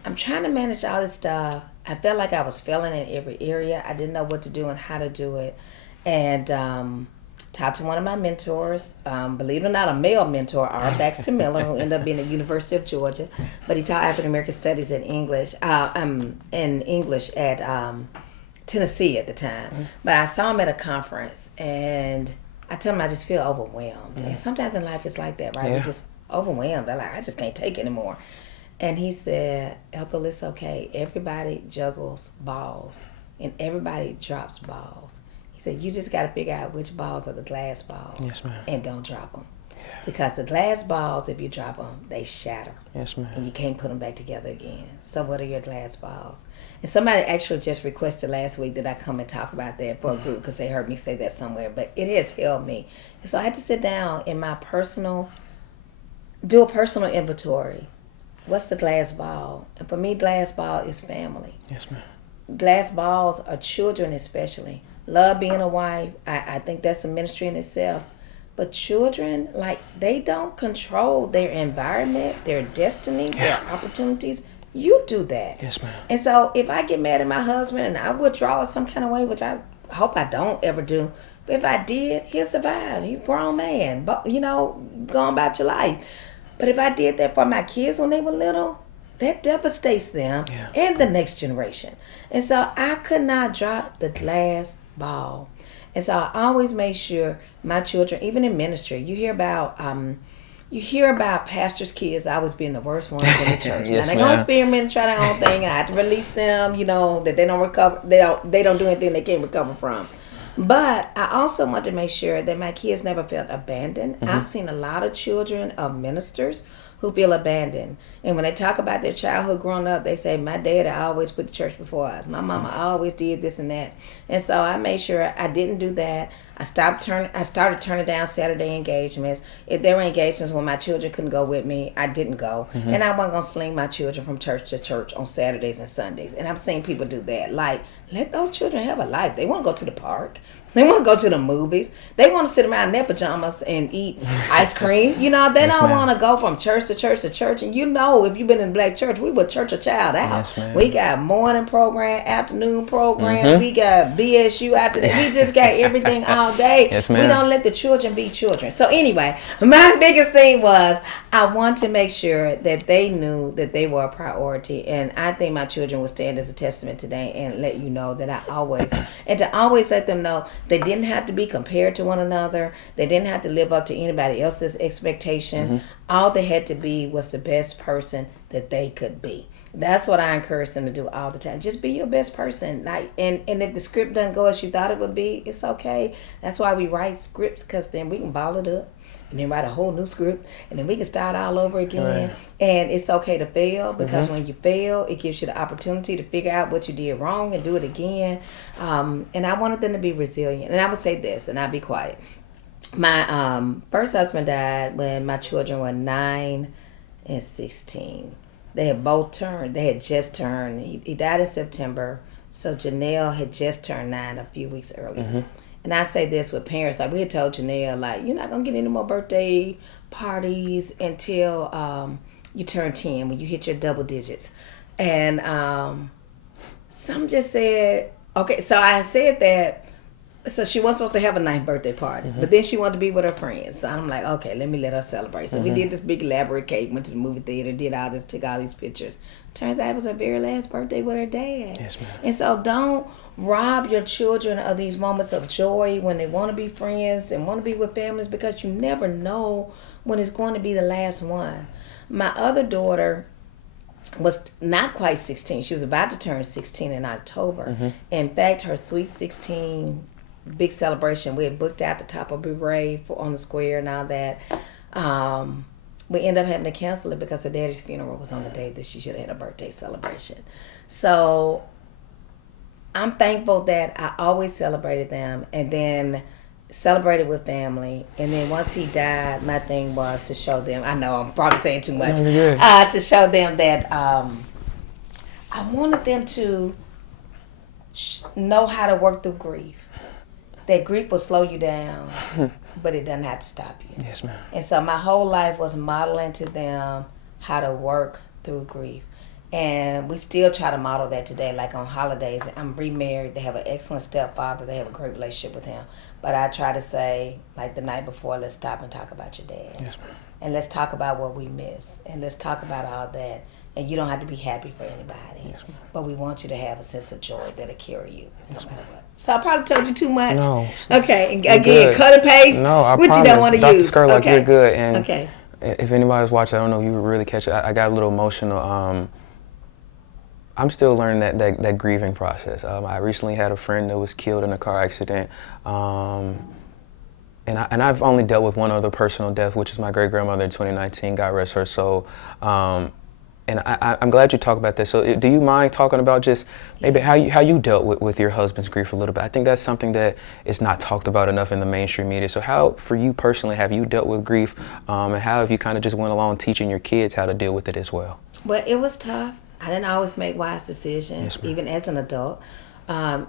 I'm trying to manage all this stuff. I felt like I was failing in every area. I didn't know what to do and how to do it. And talked to one of my mentors, believe it or not, a male mentor, R. Baxter Miller, who ended up being at the University of Georgia. But he taught African American Studies in English at Tennessee at the time. Mm-hmm. But I saw him at a conference, and I told him I just feel overwhelmed. Mm-hmm. And sometimes in life it's like that, right? Yeah. We're just overwhelmed. I'm like, I just can't take it anymore. And he said, Ethel, it's okay. Everybody juggles balls, and everybody drops balls. He said, you just got to figure out which balls are the glass balls. Yes, ma'am. And don't drop them. Yeah. Because the glass balls, if you drop them, they shatter. Yes, ma'am. And you can't put them back together again. So what are your glass balls? And somebody actually just requested last week that I come and talk about that for a group, because they heard me say that somewhere. But it has helped me. And so I had to sit down in my do a personal inventory. What's the glass ball? And for me, glass ball is family. Yes, ma'am. Glass balls are children especially. Love being a wife. I think that's a ministry in itself. But children, like, they don't control their environment, their destiny, their opportunities. You do that. Yes, ma'am. And so if I get mad at my husband and I withdraw in some kind of way, which I hope I don't ever do, but if I did, he'll survive. He's a grown man, but, go about your life. But if I did that for my kids when they were little, that devastates them and the next generation. And so I could not drop the glass ball. And so I always made sure my children, even in ministry, you hear about pastors' kids always being the worst ones in the church. Yes, now they're gonna experiment and try their own thing, and I have to release them, that they don't recover, they don't do anything they can't recover from. But I also want to make sure that my kids never felt abandoned. Mm-hmm. I've seen a lot of children of ministers who feel abandoned. And when they talk about their childhood growing up, they say, my dad always put the church before us. My mama always did this and that. And so I made sure I didn't do that. I started turning down Saturday engagements. If there were engagements when my children couldn't go with me, I didn't go. Mm-hmm. And I wasn't going to sling my children from church to church on Saturdays and Sundays. And I've seen people do that. Like, let those children have a life. They want to go to the park. They want to go to the movies. They want to sit around in their pajamas and eat ice cream. They don't want to go from church to church to church. And if you've been in the black church, we were church a child out. Yes, ma'am. We got morning program, afternoon program. Mm-hmm. We got BSU after that. We just got everything all day. Yes, ma'am. We don't let the children be children. So anyway, my biggest thing was I want to make sure that they knew that they were a priority. And I think my children will stand as a testament today and let you know that I always let them know they didn't have to be compared to one another. They didn't have to live up to anybody else's expectation. Mm-hmm. All they had to be was the best person that they could be. That's what I encourage them to do all the time. Just be your best person. And if the script doesn't go as you thought it would be, it's okay. That's why we write scripts, because then we can ball it up and then write a whole new script, and then we can start all over again. Right. And it's okay to fail, because when you fail, it gives you the opportunity to figure out what you did wrong and do it again. And I wanted them to be resilient. And I would say this, and I'll be quiet. My first husband died when my children were 9 and 16. They had just turned. He died in September, so Janelle had just turned 9 a few weeks earlier. Mm-hmm. And I say this with parents, like we had told Janelle, like, you're not going to get any more birthday parties until you turn 10, when you hit your double digits. And some just said, okay, so I said that. So she wasn't supposed to have a ninth birthday party, but then she wanted to be with her friends. So I'm like, okay, let me let her celebrate. So we did this big elaborate cake, went to the movie theater, did all this, took all these pictures. Turns out it was her very last birthday with her dad. Yes, ma'am. And so don't rob your children of these moments of joy when they want to be friends and want to be with families, because you never know when it's going to be the last one. My other daughter was not quite 16. She was about to turn 16 in October. In fact, her sweet 16 big celebration, we had booked out the top of Beret on the square and all that. We ended up having to cancel it because her daddy's funeral was on the day that she should have had a birthday celebration. So I'm thankful that I always celebrated them, and then celebrated with family. And then once he died, my thing was to show them, I know I'm probably saying too much, to show them that I wanted them to know how to work through grief. That grief will slow you down, but it doesn't have to stop you. Yes, ma'am. And so my whole life was modeling to them how to work through grief. And we still try to model that today, like on holidays. I'm remarried. They have an excellent stepfather. They have a great relationship with him. But I try to say, like the night before, let's stop and talk about your dad. Yes, ma'am. And let's talk about what we miss. And let's talk about all that. And you don't have to be happy for anybody. Yes, ma'am. But we want you to have a sense of joy that'll carry you, no matter what. So I probably told you too much. No. Okay. You're Again, good. cut and paste. No, I which promise. you don't want to Dr. use. Skurlock, Okay. you're good. And okay. if anybody was watching, I don't know if you would really catch it. I got a little emotional. I'm still learning that grieving process. I recently had a friend that was killed in a car accident. And I've only dealt with one other personal death, which is my great-grandmother in 2019, God rest her soul. And I'm glad you talk about this. So do you mind talking about just maybe how you dealt with your husband's grief a little bit? I think that's something that is not talked about enough in the mainstream media. So how, for you personally, have you dealt with grief, and how have you kind of just went along teaching your kids how to deal with it as well? Well, it was tough. I didn't always make wise decisions, Yes, ma'am. even as an adult,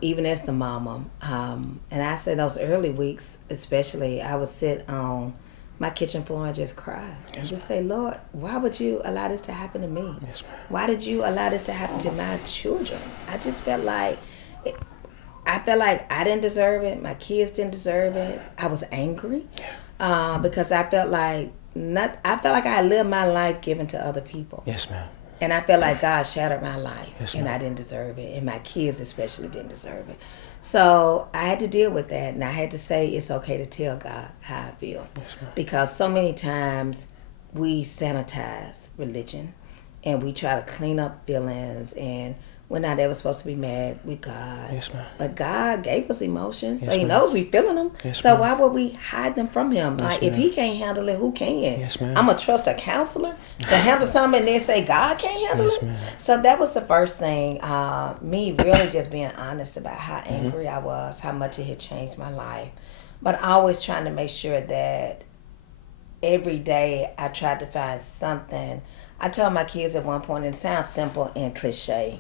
even as the mama. And I say those early weeks, especially, I would sit on my kitchen floor and just cry and just say, Lord, why would you allow this to happen to me? Yes, ma'am. Why did you allow this to happen to my children? I just felt like I didn't deserve it. My kids didn't deserve it. I was angry because I felt like I had lived my life given to other people. Yes, ma'am. And I felt like God shattered my life, Yes, and ma'am. I didn't deserve it, and my kids especially didn't deserve it. So I had to deal with that, and I had to say it's okay to tell God how I feel. Yes, ma'am. Because so many times we sanitize religion, and we try to clean up feelings, and we're not ever supposed to be mad with God. Yes, ma'am. But God gave us emotions, Yes, so He ma'am. knows we feeling them. Yes, So ma'am. why would we hide them from Him? Yes, Like if ma'am. He can't handle it, who can? Yes, ma'am. I'm gonna trust a counselor to handle something and then say God can't handle Yes, it. ma'am. So that was the first thing. Me really just being honest about how angry I was, how much it had changed my life, but always trying to make sure that every day I tried to find something. I told my kids at one point, and it sounds simple and cliche,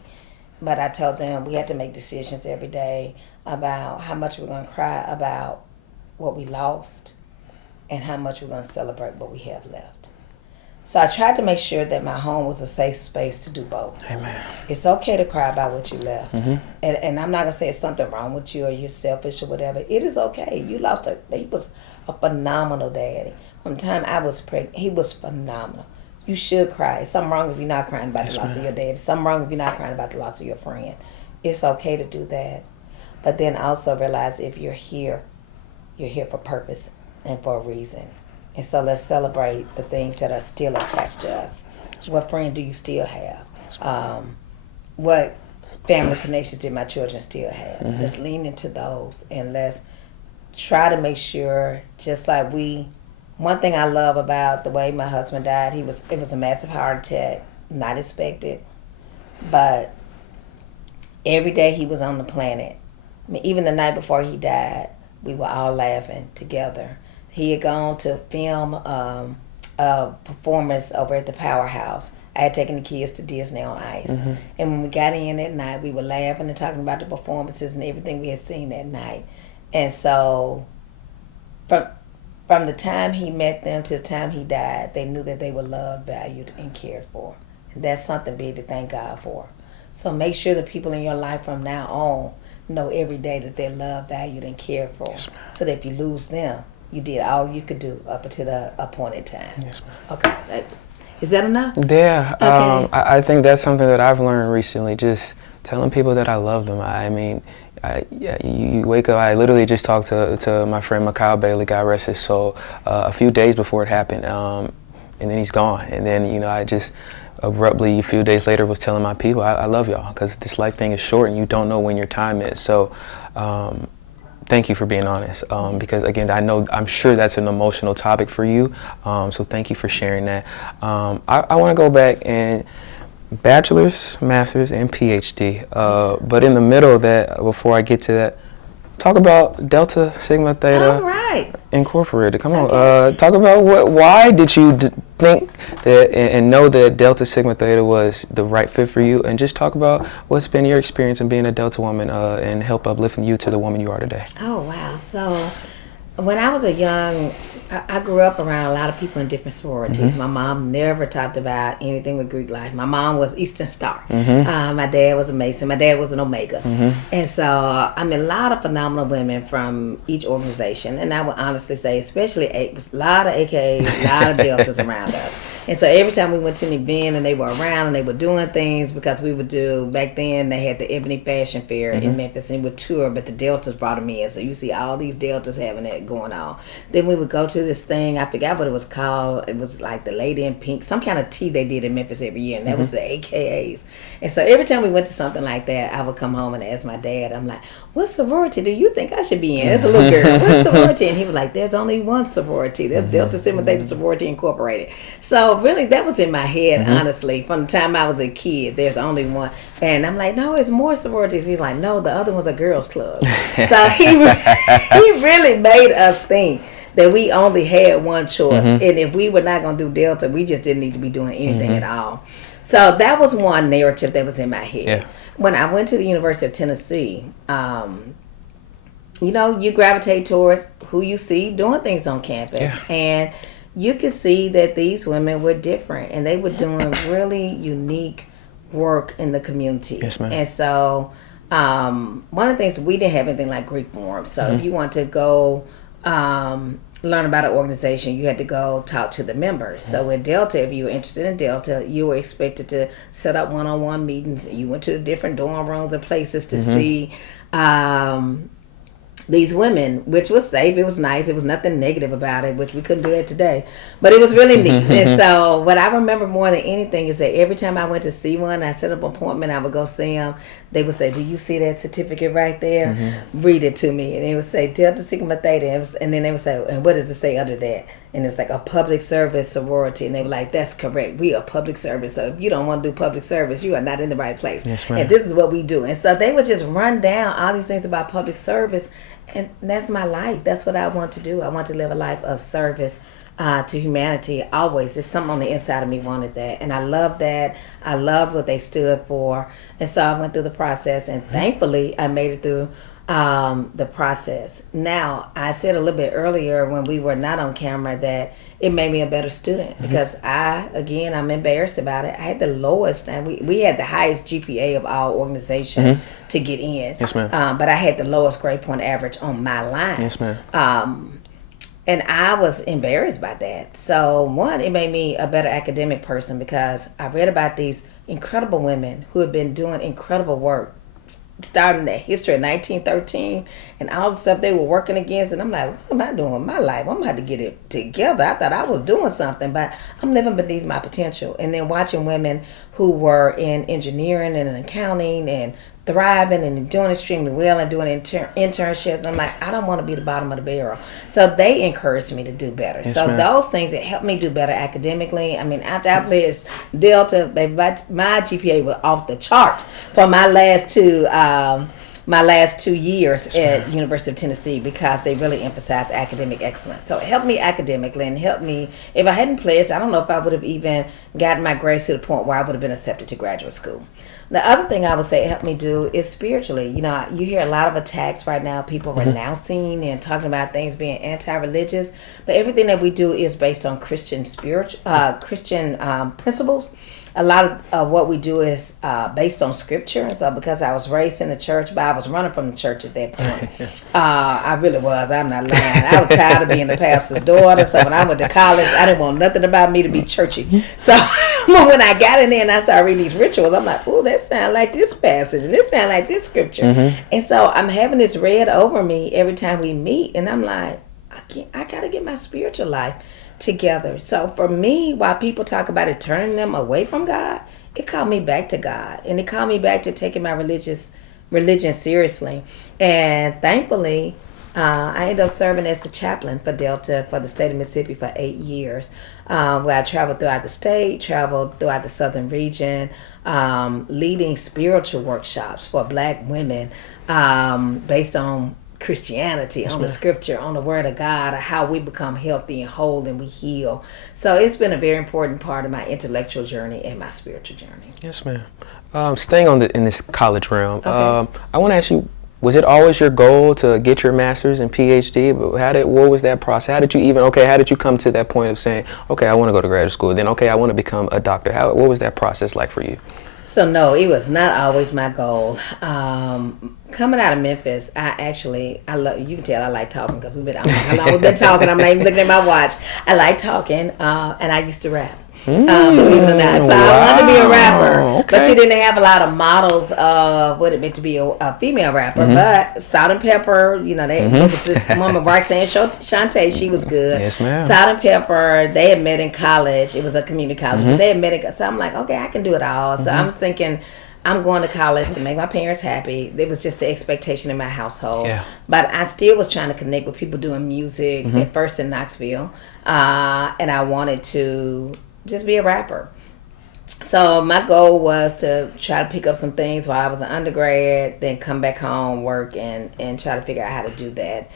but I told them we had to make decisions every day about how much we're going to cry about what we lost and how much we're going to celebrate what we have left. So I tried to make sure that my home was a safe space to do both. Amen. It's okay to cry about what you left. Mm-hmm. And I'm not going to say it's something wrong with you or you're selfish or whatever. It is okay. You lost he was a phenomenal daddy. From the time I was pregnant, he was phenomenal. You should cry. It's something wrong if you're not crying about Yes, the loss ma'am. of your dad. It's something wrong if you're not crying about the loss of your friend. It's okay to do that. But then also realize if you're here for purpose and for a reason. And so let's celebrate the things that are still attached to us. What friend do you still have? What family connections did my children still have? Mm-hmm. Let's lean into those and let's try to make sure, just like one thing I love about the way my husband died, it was a massive heart attack, not expected, but every day he was on the planet. I mean, even the night before he died, we were all laughing together. He had gone to film a performance over at the Powerhouse. I had taken the kids to Disney on Ice. Mm-hmm. And when we got in that night, we were laughing and talking about the performances and everything we had seen that night. And so from the time he met them to the time he died, they knew that they were loved, valued, and cared for. And that's something big to thank God for. So make sure the people in your life from now on know every day that they're loved, valued, and cared for. Yes, ma'am. So that if you lose them, you did all you could do up until the appointed time. Yes, ma'am. Okay. Is that enough? Yeah. Okay. I think that's something that I've learned recently, just telling people that I love them. I mean, you wake up, I literally just talked to my friend Mikhail Bailey, God rest his soul, a few days before it happened, and then he's gone. And then, I just abruptly, a few days later, was telling my people, I love y'all, because this life thing is short and you don't know when your time is. So thank you for being honest, because again, I'm sure that's an emotional topic for you, so thank you for sharing that. I want to go back and bachelor's, master's, and Ph.D. But in the middle of that, before I get to that, talk about Delta Sigma Theta All right. Incorporated. Come on, talk about why did you think that and know that Delta Sigma Theta was the right fit for you, and just talk about what's been your experience in being a Delta woman and help uplifting you to the woman you are today. Oh, wow. So when I was I grew up around a lot of people in different sororities. Mm-hmm. My mom never talked about anything with Greek life. My mom was Eastern Star. Mm-hmm. My dad was a Mason. My dad was an Omega. Mm-hmm. And so, I mean, a lot of phenomenal women from each organization. And I would honestly say, especially a lot of AKAs, a lot of Deltas around us. And so every time we went to an event and they were around and they were doing things, because we would do, back then they had the Ebony Fashion Fair in Memphis and we would tour, but the Deltas brought them in. So you see all these Deltas having that going on. Then we would go to this thing, I forgot what it was called. It was like the Lady in Pink, some kind of tea they did in Memphis every year, and that was the AKAs. And so every time we went to something like that, I would come home and ask my dad, I'm like, what sorority do you think I should be in? As a little girl, what sorority? And he was like, there's only one sorority. There's Delta Sigma Theta Sorority Incorporated. So really, that was in my head, honestly, from the time I was a kid. There's only one. And I'm like, no, it's more sororities. He's like, no, the other one's a girls' club. So he really made us think that we only had one choice. And if we were not going to do Delta, we just didn't need to be doing anything at all. So that was one narrative that was in my head. Yeah. When I went to the University of Tennessee, you gravitate towards who you see doing things on campus. Yeah. And you could see that these women were different and they were doing really unique work in the community. Yes, ma'am. And so one of the things, we didn't have anything like Greek forums. So if you want to go learn about an organization, you had to go talk to the members. So with Delta, if you were interested in Delta, you were expected to set up one-on-one meetings. You went to the different dorm rooms and places to see these women, which was safe. It was nice. There was nothing negative about it, which we couldn't do that today. But it was really neat. And so what I remember more than anything is that every time I went to see one, I set up an appointment, I would go see them. They would say, do you see that certificate right there? Read it to me. And it would say Delta Sigma Theta. And then they would say, and what does it say under that? And it's like a public service sorority. And they were like, that's correct. We are public service. So if you don't want to do public service, you are not in the right place. Yes, ma'am. And this is what we do. And so they would just run down all these things about public service. And that's my life. That's what I want to do. I want to live a life of service to humanity. Always. There's something on the inside of me wanted that. And I love that. I loved what they stood for. And so I went through the process. And thankfully, I made it through the process. Now, I said a little bit earlier when we were not on camera that it made me a better student because I'm embarrassed about it. I had the lowest, and we had the highest GPA of all organizations to get in. Yes, ma'am. But I had the lowest grade point average on my line. Yes, ma'am. And I was embarrassed by that. So one, it made me a better academic person because I read about these incredible women who had been doing incredible work, starting that history of 1913 and all the stuff they were working against. And I'm like, what am I doing with my life? I'm going to have to get it together. I thought I was doing something, but I'm living beneath my potential. And then watching women who were in engineering and in accounting and thriving and doing extremely well and doing internships. I'm like, I don't want to be the bottom of the barrel. So they encouraged me to do better. Yes, so ma'am. those things that helped me do better academically. I mean, after I pledged Delta, baby, my GPA was off the chart for my last two my last 2 years at University of Tennessee because they really emphasize academic excellence. So it helped me academically and helped me. If I hadn't pledged, I don't know if I would have even gotten my grades to the point where I would have been accepted to graduate school. The other thing I would say it helped me do is spiritually. You know, you hear a lot of attacks right now, people renouncing and talking about things being anti-religious, but everything that we do is based on Christian principles. A lot of what we do is based on scripture. And so because I was raised in the church, but I was running from the church at that point. I really was. I'm not lying. I was tired of being the pastor's daughter. So when I went to college, I didn't want nothing about me to be churchy. So when I got in there and I started reading these rituals, I'm like, oh, that sounds like this passage and this sounds like this scripture. And so I'm having this read over me every time we meet. And I'm like, I got to get my spiritual life together. So for me, while people talk about it turning them away from God, it called me back to God, and it called me back to taking my religion seriously. And thankfully, I ended up serving as the chaplain for Delta for the state of Mississippi for 8 years, where I traveled throughout the state, traveled throughout the southern region, leading spiritual workshops for Black women based on Christianity, on the scripture, on the word of God, how we become healthy and whole and we heal. So it's been a very important part of my intellectual journey and my spiritual journey. Yes, ma'am. Staying in this college realm, I want to ask you, was it always your goal to get your master's and Ph.D.? But what was that process? How did you come to that point of saying, okay, I want to go to graduate school, then okay, I want to become a doctor? What was that process like for you? So no, it was not always my goal. Coming out of Memphis, you can tell I like talking because we've been talking. I'm not even looking at my watch. I like talking, and I used to rap. Believe it or not. So I wanted to be a rapper, but you didn't have a lot of models of what it meant to be a female rapper. But Salt and Pepper, there was this woman, Barksdale, Shantae, she was good. Yes, ma'am. Salt and Pepper, they had met in college. It was a community college, but they had met so I'm like, okay, I can do it all. So I was thinking, I'm going to college to make my parents happy. It was just the expectation in my household. Yeah. But I still was trying to connect with people doing music at first in Knoxville. And I wanted to just be a rapper. So my goal was to try to pick up some things while I was an undergrad, then come back home, work, and try to figure out how to do that.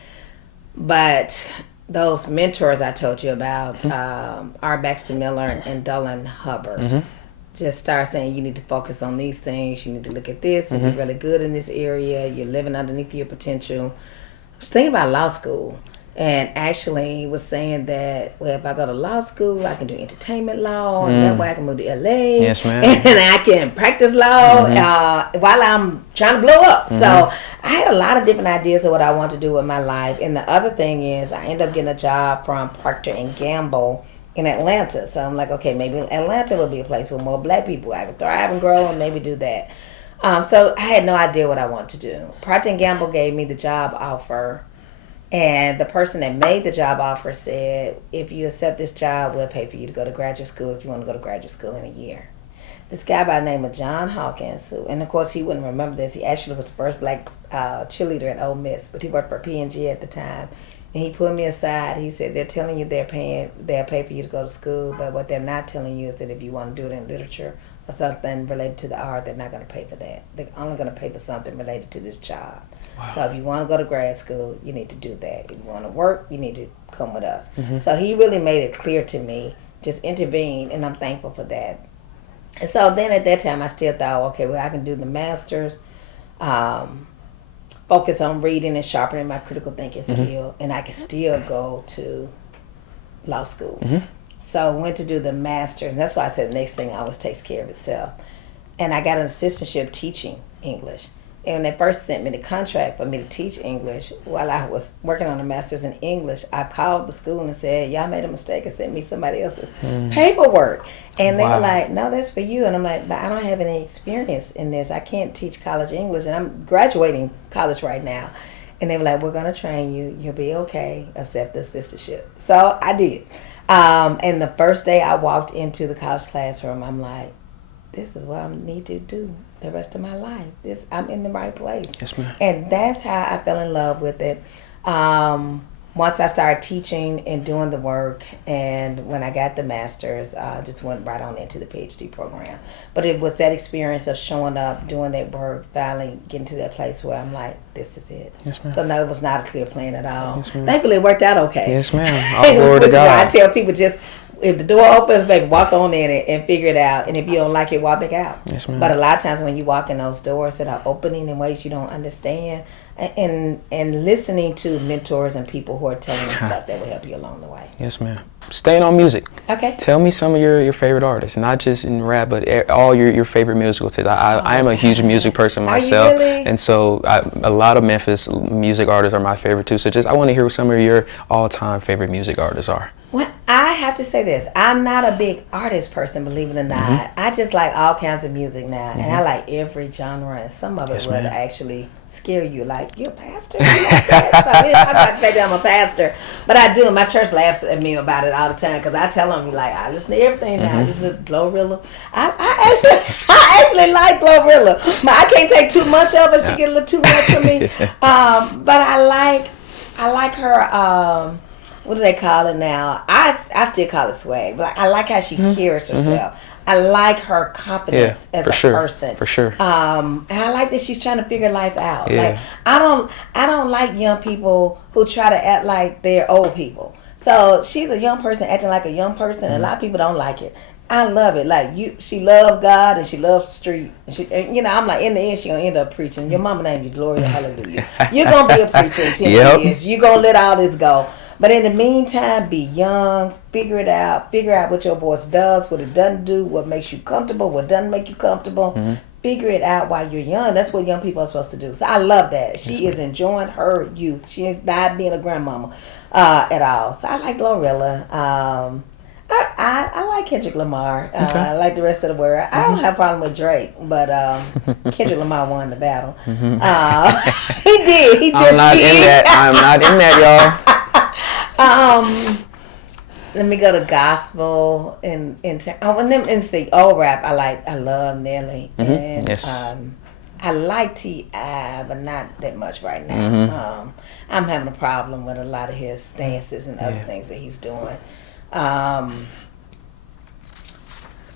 But those mentors I told you about, R. Baxter Miller and Daylan Hubbard, just start saying you need to focus on these things, you need to look at this, and you're really good in this area, you're living underneath your potential. I was thinking about law school. And actually was saying that, well, if I go to law school, I can do entertainment law, and that way I can move to LA. Yes, ma'am. And I can practice law while I'm trying to blow up. So I had a lot of different ideas of what I want to do with my life. And the other thing is I ended up getting a job from Procter & Gamble in Atlanta. So I'm like, okay, maybe Atlanta will be a place with more Black people. I can thrive and grow and maybe do that. So I had no idea what I wanted to do. Procter & Gamble gave me the job offer. And the person that made the job offer said, if you accept this job, we'll pay for you to go to graduate school if you want to go to graduate school in a year. This guy by the name of John Hawkins, and of course he wouldn't remember this, he actually was the first Black cheerleader at Ole Miss, but he worked for P&G at the time. And he pulled me aside. He said, they're telling you they'll pay for you to go to school, but what they're not telling you is that if you want to do it in literature or something related to the art, they're not going to pay for that. They're only going to pay for something related to this job. Wow. So if you want to go to grad school, you need to do that. If you want to work, you need to come with us. So he really made it clear to me, just intervene, and I'm thankful for that. And so then at that time, I still thought, okay, well, I can do the master's, focus on reading and sharpening my critical thinking skill, and I can still go to law school. So I went to do the master's, and that's why I said the next thing always takes care of itself. And I got an assistantship teaching English. And when they first sent me the contract for me to teach English, while I was working on a master's in English, I called the school and said, y'all made a mistake and sent me somebody else's paperwork. And they were like, no, that's for you. And I'm like, but I don't have any experience in this. I can't teach college English, and I'm graduating college right now. And they were like, we're going to train you. You'll be okay. Accept the assistantship. So I did. And the first day I walked into the college classroom, I'm like, this is what I need to do the rest of my life. I'm in the right place. Yes, ma'am. And that's how I fell in love with it. once I started teaching and doing the work, and when I got the master's, just went right on into the Ph.D. program. But it was that experience of showing up, doing that work, finally getting to that place where I'm like, this is it. Yes, ma'am. So no, it was not a clear plan at all. Yes, ma'am. Thankfully, it worked out okay. Yes, ma'am. All glory to Which is why I God. tell people, just if the door opens, baby, walk on in it and figure it out. And if you don't like it, walk back out. Yes, ma'am. But a lot of times when you walk in those doors that are opening in ways you don't understand, and listening to mentors and people who are telling you stuff that will help you along the way. Yes, ma'am. Staying on music. Okay. Tell me some of your favorite artists, not just in rap, but all your favorite musical tastes. I am a huge music person myself, really? and so a lot of Memphis music artists are my favorite too. So I want to hear what some of your all-time favorite music artists are. Well, I have to say this. I'm not a big artist person, believe it or not. I just like all kinds of music now, and I like every genre, and some of it would actually scare you. Like, you're a pastor? You like that? So we didn't talk about the fact that I'm a pastor, but I do. My church laughs at me about it all the time, because I tell them, like, I listen to everything now. I listen to Glorilla. I actually like Glorilla, but I can't take too much of it. She get a little too much for me. But I like her. What do they call it now? I still call it swag, but I like how she carries herself. I like her confidence as a person. For sure. And I like that she's trying to figure life out. Yeah. Like, I don't like young people who try to act like they're old people. So she's a young person acting like a young person, and a lot of people don't like it. I love it. Like, she loves God and she loves the street. And I'm like, in the end, she gonna end up preaching. Your mama named you Gloria, hallelujah. You're gonna be a preacher in 10 years. You're gonna let all this go. But in the meantime, be young, figure it out, figure out what your voice does, what it doesn't do, what makes you comfortable, what doesn't make you comfortable. Figure it out while you're young. That's what young people are supposed to do. So I love that. She is enjoying her youth. She is not being a grandmama at all. So I like Glorilla. I like Kendrick Lamar. I like the rest of the world. I don't have a problem with Drake, but Kendrick Lamar won the battle. He did. He just I'm not in that. I'm not in that, y'all. Let me go to gospel and see rap. I love Nelly, and I like T.I., but not that much right now. I'm having a problem with a lot of his stances and other things that he's doing.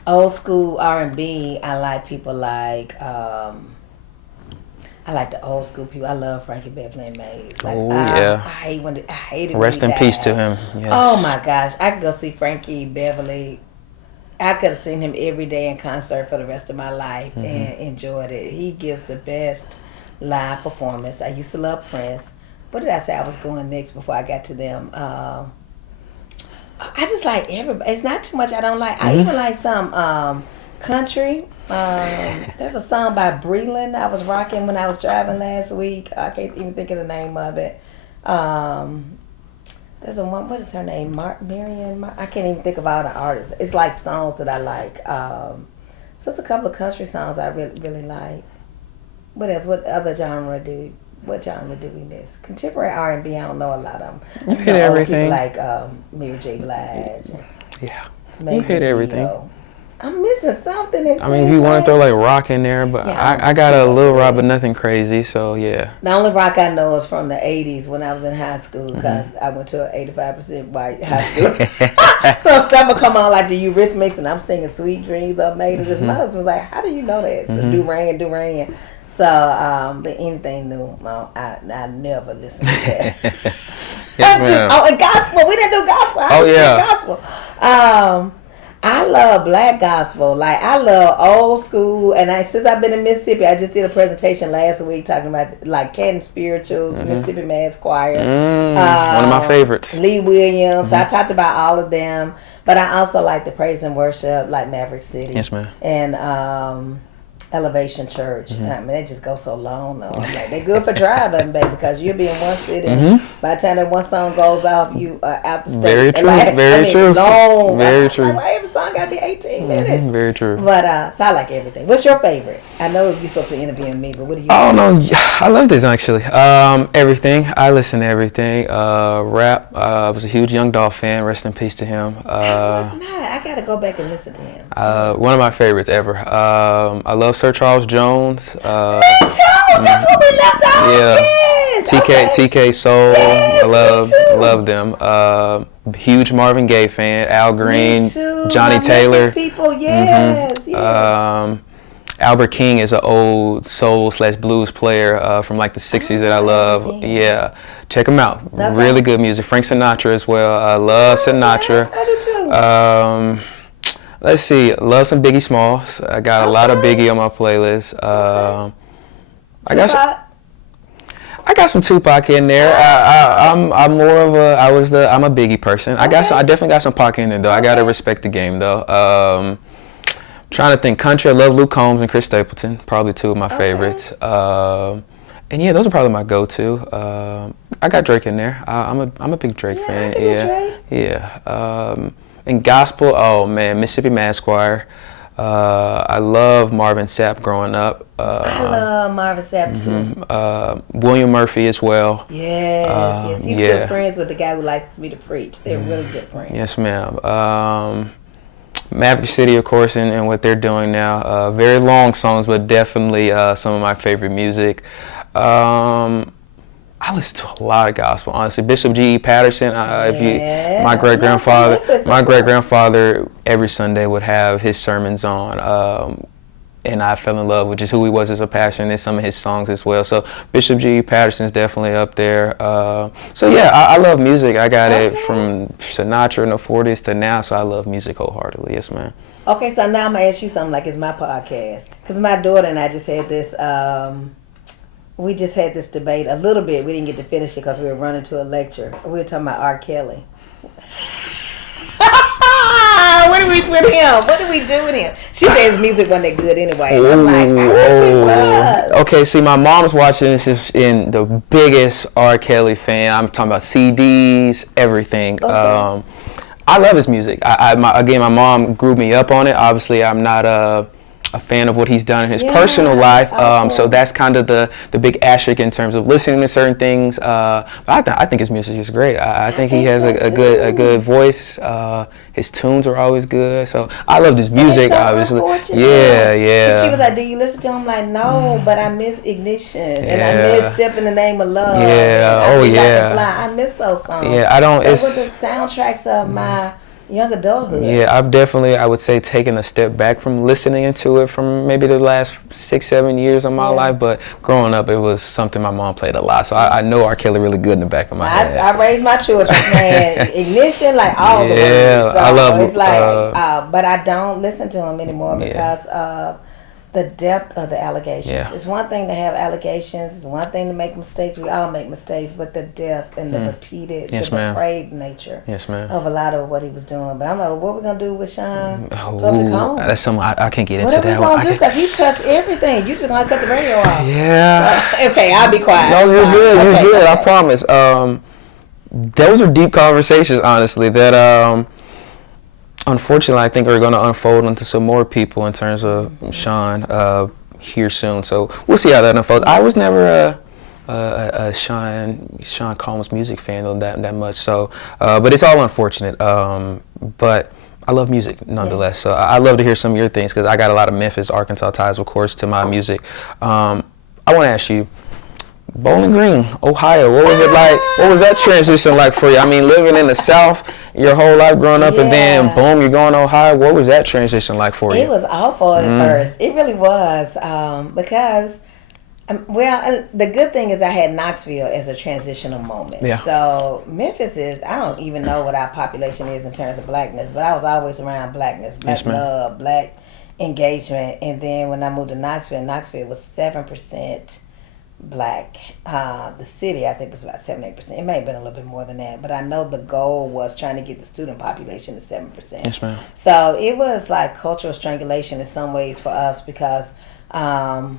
Old school R&B, I like people like I like the old school people. I love Frankie Beverly and Mays. Like, I hate it. Rest in peace to him. Yes. Oh my gosh, I could go see Frankie Beverly. I could have seen him every day in concert for the rest of my life and enjoyed it. He gives the best live performance. I used to love Prince. What did I say I was going next before I got to them? I just like everybody. It's not too much I don't like. I even like some country. There's a song by Breland I was rocking when I was driving last week. I can't even think of the name of it. There's a one. What is her name? Marion. I can't even think of all the artists. It's like songs that I like. So it's a couple of country songs I really like. What else? What other genre do we miss? Contemporary R&B. I don't know a lot of them. You hit everything. Like Mary J. Blige. Yeah. You hit everything. I'm missing something. I mean, if you want to throw like rock in there, but I got a little rock, but nothing crazy. So yeah. The only rock I know is from the '80s when I was in high school, because I went to an 85% white high school. So stuff would come on like the Eurythmics, and I'm singing "Sweet Dreams Are Made of This." My husband was like, "How do you know that?" So Duran. So, but anything new, I never listen to that. Yes, ma'am. And gospel. We didn't do gospel. I did gospel. I love black gospel. Like, I love old school. And since I've been in Mississippi, I just did a presentation last week talking about like Canton Spirituals, Mississippi Mass Choir. One of my favorites. Lee Williams. I talked about all of them. But I also like the praise and worship, like Maverick City. Yes, ma'am. And Elevation Church. I mean, they just go so long though. I'm like, they good for driving, baby, because you'll be in one city. By the time that one song goes off, you are out the state. Very true. Very true. Long. Very true. Like, every song got to be 18 minutes. Very true. But so I like everything. What's your favorite? I know you're supposed to be interviewing me, but what do you? Oh no, I love this actually. Everything. I listen to everything. Rap. I was a huge Young Dolph fan. Rest in peace to him. I was not. I gotta go back and listen to him. One of my favorites ever. I love Sir Charles Jones. Me too. That's what we left off. Yeah. Yes. TK Soul. Yes, I love them. Huge Marvin Gaye fan. Al Green, Me too. Johnny My Taylor. Memphis people, yes, yes. Albert King is an old soul/blues player from like the 60s that I love. Yeah, check him out. Okay. Really good music. Frank Sinatra as well. I love Sinatra. I do too. Let's see. Love some Biggie Smalls. I got a lot of Biggie on my playlist. I got some Tupac in there. I'm more of a I'm a Biggie person. I definitely got some Pac in there though. I gotta respect the game though. Trying to think country. I love Luke Combs and Chris Stapleton. Probably two of my favorites. And yeah, those are probably my go-to. I got Drake in there. I'm a big Drake fan. Yeah. And gospel. Oh man, Mississippi Mass Choir. I love Marvin Sapp growing up. I love Marvin Sapp too. William Murphy as well. Yes. He's good friends with the guy who likes me to preach. They're really good friends. Yes, ma'am. Maverick City, of course, and what they're doing now. Very long songs, but definitely some of my favorite music. I listen to a lot of gospel, honestly. Bishop G.E. Patterson. My great grandfather every Sunday would have his sermons on, and I fell in love with just who he was as a pastor and some of his songs as well. So Bishop G.E. Patterson's definitely up there. So yeah, I love music. I got it from Sinatra in the 40s to now, so I love music wholeheartedly. Yes, ma'am. Okay, so now I'm gonna ask you something like it's my podcast, because my daughter and I just had this. We just had this debate a little bit. We didn't get to finish it because we were running to a lecture. We were talking about R. Kelly. What do we with him? What do we do with him? She said his music wasn't that good anyway. And I'm like, I think it was. Okay, see, my mom's watching this is in the biggest R. Kelly fan. I'm talking about CDs, everything. Okay. I love his music. My mom grew me up on it. Obviously, I'm not a fan of what he's done in his personal life, so that's kind of the big asterisk in terms of listening to certain things. But I think his music is great. I think he has a good voice. His tunes are always good. So I love his music, obviously. Yeah. She was like, "Do you listen to him?" I'm like, "No, but I miss Ignition and I miss Step in the Name of Love." I miss those songs. Yeah, I don't. Those were the soundtracks of my young adulthood. Yeah, I've definitely, I would say, taken a step back from listening to it from maybe the last 6-7 years of my life, but growing up it was something my mom played a lot, so I know R. Kelly really good in the back of my head. I raised my children, man. Ignition, like all the movies. So I love it's like, but I don't listen to him anymore because of the depth of the allegations. Yeah. It's one thing to have allegations. It's one thing to make mistakes. We all make mistakes, but the depth and the repeated, the depraved nature of a lot of what he was doing. But I'm like, what are we gonna do with Sean? That's something I can't get into. What are we gonna do? Because he touched everything. You just gonna cut the radio off. Yeah. Okay, I'll be quiet. No, you're good. You're good. I promise. Those are deep conversations, honestly. That unfortunately, I think we're going to unfold into some more people in terms of Sean here soon. So we'll see how that unfolds. I was never a Sean Combs music fan that much. So, but it's all unfortunate. But I love music nonetheless. So I love to hear some of your things because I got a lot of Memphis, Arkansas ties, of course, to my music. I want to ask you, Bowling Green, Ohio. What was it like? What was that transition like for you? I mean, living in the South your whole life growing up, and then boom, you're going to Ohio. What was that transition like for you? It was awful at first. It really was because, the good thing is I had Knoxville as a transitional moment. Yeah. So Memphis is, I don't even know what our population is in terms of blackness, but I was always around blackness, black love, black engagement. And then when I moved to Knoxville was 7%. Black. The city, I think, was about 7-8%. It may have been a little bit more than that, but I know the goal was trying to get the student population to 7%. Yes, ma'am. So it was like cultural strangulation in some ways for us because, like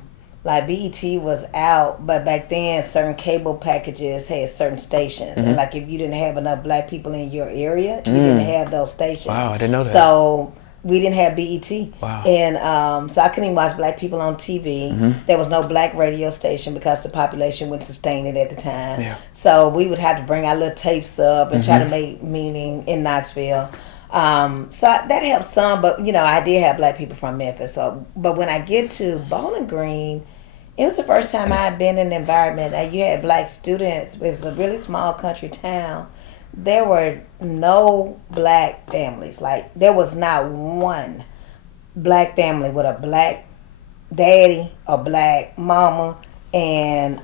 BET was out, but back then certain cable packages had certain stations, and like if you didn't have enough black people in your area, you didn't have those stations. Wow, I didn't know that. So we didn't have BET. Wow. And so I couldn't even watch black people on TV. There was no black radio station because the population wouldn't sustain it at the time. Yeah. So we would have to bring our little tapes up and try to make meaning in Knoxville. So that helped some, but I did have black people from Memphis. So, but when I get to Bowling Green, it was the first time I had been in an environment that you had black students. It was a really small country town. There were no black families. Like, there was not one black family with a black daddy, a black mama, and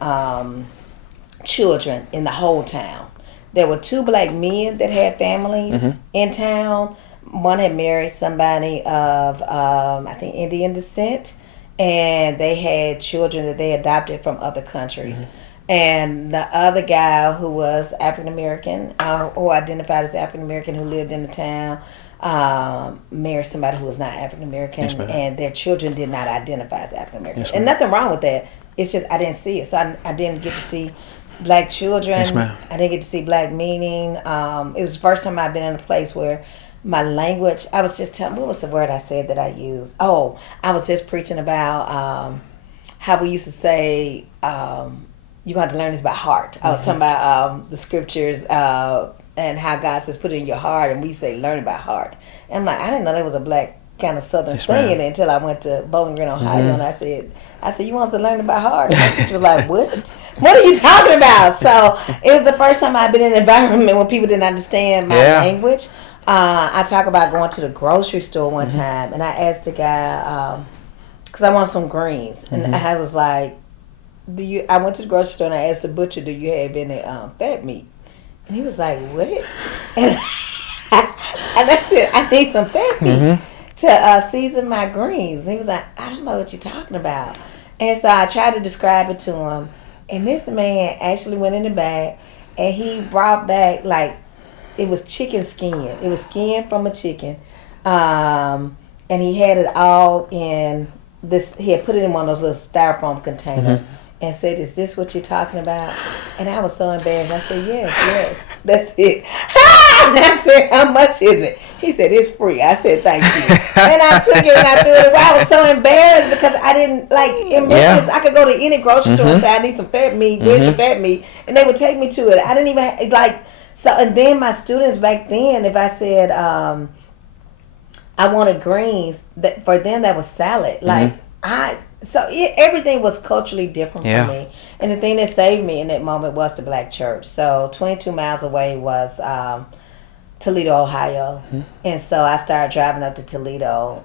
children in the whole town. There were 2 black men that had families in town. One had married somebody of, I think, Indian descent, and they had children that they adopted from other countries. And the other guy who was African American, or identified as African American, who lived in the town, married somebody who was not African American, and their children did not identify as African American. And nothing wrong with that. It's just I didn't see it, so I didn't get to see black children. I didn't get to see black meaning. It was the first time I've been in a place where my language, I was just telling, what was the word I said that I used? Oh, I was just preaching about how we used to say, you're going to learn this by heart. I was talking about the scriptures and how God says put it in your heart, and we say learn it by heart. And I'm like, I didn't know there was a black kind of southern singing until I went to Bowling Green, Ohio, and I said, you want us to learn it by heart? And my teacher was like, what? What are you talking about? So it was the first time I've been in an environment when people didn't understand my language. I talk about going to the grocery store one time, and I asked the guy, because I want some greens, and I was like, I went to the grocery store and I asked the butcher, do you have any fat meat? And he was like, what? And I said, I need some fat meat to season my greens. And he was like, I don't know what you're talking about. And so I tried to describe it to him, and this man actually went in the bag and he brought back, like, it was chicken skin. It was skin from a chicken. And he had it all in this, he had put it in one of those little styrofoam containers. And said, is this what you're talking about? And I was so embarrassed. I said, yes, that's it. And I said, how much is it? He said, it's free. I said, thank you. And I took it and I threw it away. I was so embarrassed because I didn't, like, in Memphis, I could go to any grocery store and say, I need some fat meat. Where's the fat meat? And they would take me to it. I didn't even, like, so, and then my students back then, if I said, I wanted greens, that for them that was salad. Like, everything was culturally different for me. And the thing that saved me in that moment was the black church. So 22 miles away was Toledo, Ohio. And so I started driving up to Toledo,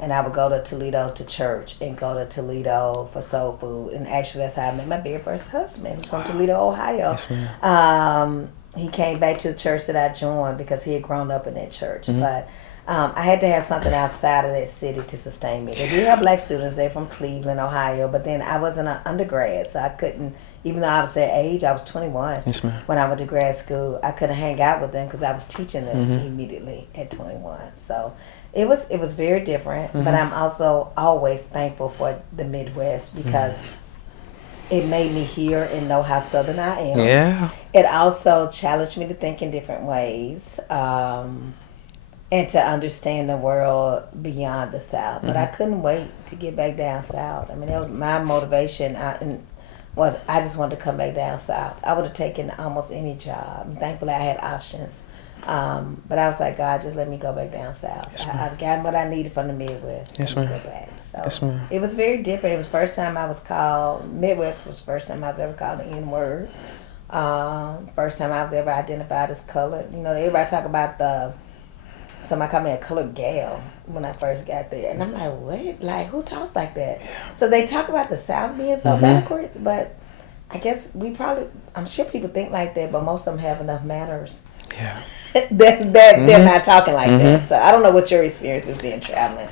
and I would go to Toledo to church and go to Toledo for soul food. And actually that's how I met my very first husband. He was from Toledo, Ohio. He came back to the church that I joined because he had grown up in that church. But I had to have something outside of that city to sustain me. They did have black students. They're from Cleveland, Ohio, but then I wasn't an undergrad, so I couldn't, even though I was at age, I was 21 when I went to grad school, I couldn't hang out with them because I was teaching them immediately at 21. So it was very different, but I'm also always thankful for the Midwest because it made me hear and know how Southern I am. It also challenged me to think in different ways. And to understand the world beyond the South. But I couldn't wait to get back down South. I mean, that was my motivation. I just wanted to come back down South. I would have taken almost any job. And thankfully, I had options. But I was like, God, just let me go back down South. I've gotten what I needed from the Midwest. Let me go back. So it was very different. It was the first time I was called, Midwest was the first time I was ever called the N-word. First time I was ever identified as colored. You know, everybody talk about somebody called me a colored gal when I first got there. And I'm like, what? Like, who talks like that? So they talk about the South being so backwards, but I guess I'm sure people think like that, but most of them have enough manners. that they're not talking like that. So I don't know what your experience has been traveling.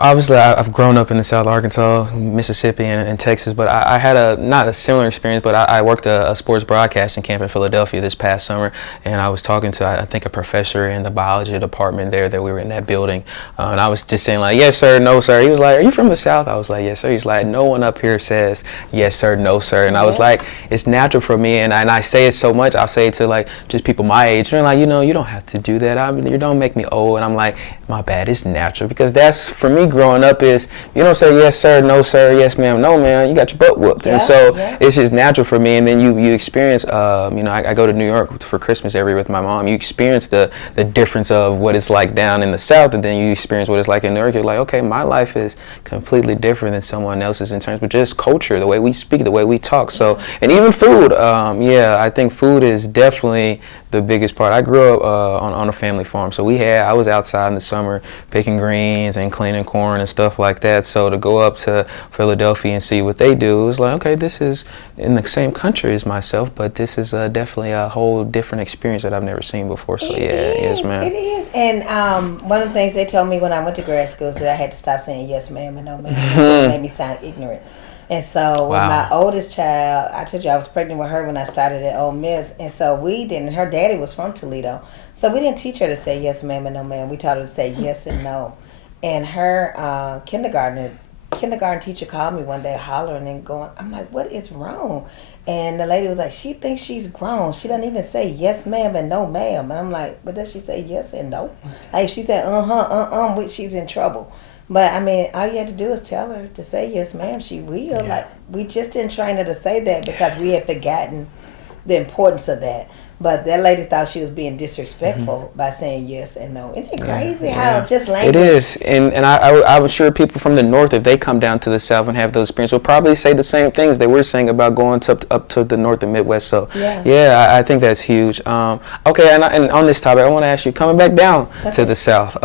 I've grown up in the South, Arkansas, Mississippi, and Texas, but I had not a similar experience, but I worked a sports broadcasting camp in Philadelphia this past summer, and I was talking to, I think, a professor in the biology department there that we were in that building, and I was just saying, like, yes, sir, no, sir. He was like, are you from the South? I was like, yes, sir. He's like, no one up here says yes, sir, no, sir. And I was like, it's natural for me, and I say it so much, I'll say it to, like, just people my age, and they're like, you know, you don't have to do that. You don't make me old. And I'm like, my bad, it's natural, because that's, for me growing up, is you don't say yes sir, no sir, yes ma'am, no ma'am, you got your butt whooped. And so it's just natural for me. And then you experience, I go to New York for Christmas every year with my mom. You experience the difference of what it's like down in the South, and then you experience what it's like in New York. You're like, okay, my life is completely different than someone else's in terms of just culture, the way we speak, the way we talk. So, and even food, I think food is definitely the biggest part. I grew up on a family farm, so I was outside in the summer picking greens and cleaning corn and stuff like that. So to go up to Philadelphia and see what they do, it was like, okay, this is in the same country as myself, but this is definitely a whole different experience that I've never seen before. So yes ma'am. It is. And one of the things they told me when I went to grad school is that I had to stop saying yes ma'am and no ma'am. It made me sound ignorant. And so with my oldest child, I told you I was pregnant with her when I started at Ole Miss. And so her daddy was from Toledo. So we didn't teach her to say yes ma'am and no ma'am. We taught her to say yes and no. And her kindergarten teacher called me one day hollering and going, I'm like, what is wrong? And the lady was like, she thinks she's grown. She doesn't even say yes ma'am and no ma'am. And I'm like, but does she say yes and no? Like if she said she's in trouble. But I mean, all you had to do is tell her to say yes, ma'am. She will. Yeah. Like we just didn't train her to say that because we had forgotten the importance of that. But that lady thought she was being disrespectful by saying yes and no. Isn't it crazy how just language? It is, and I'm sure people from the north, if they come down to the south and have those experiences, will probably say the same things they were saying about going up to the north and Midwest. So I think that's huge. Okay, and on this topic, I want to ask you, coming back down to the south.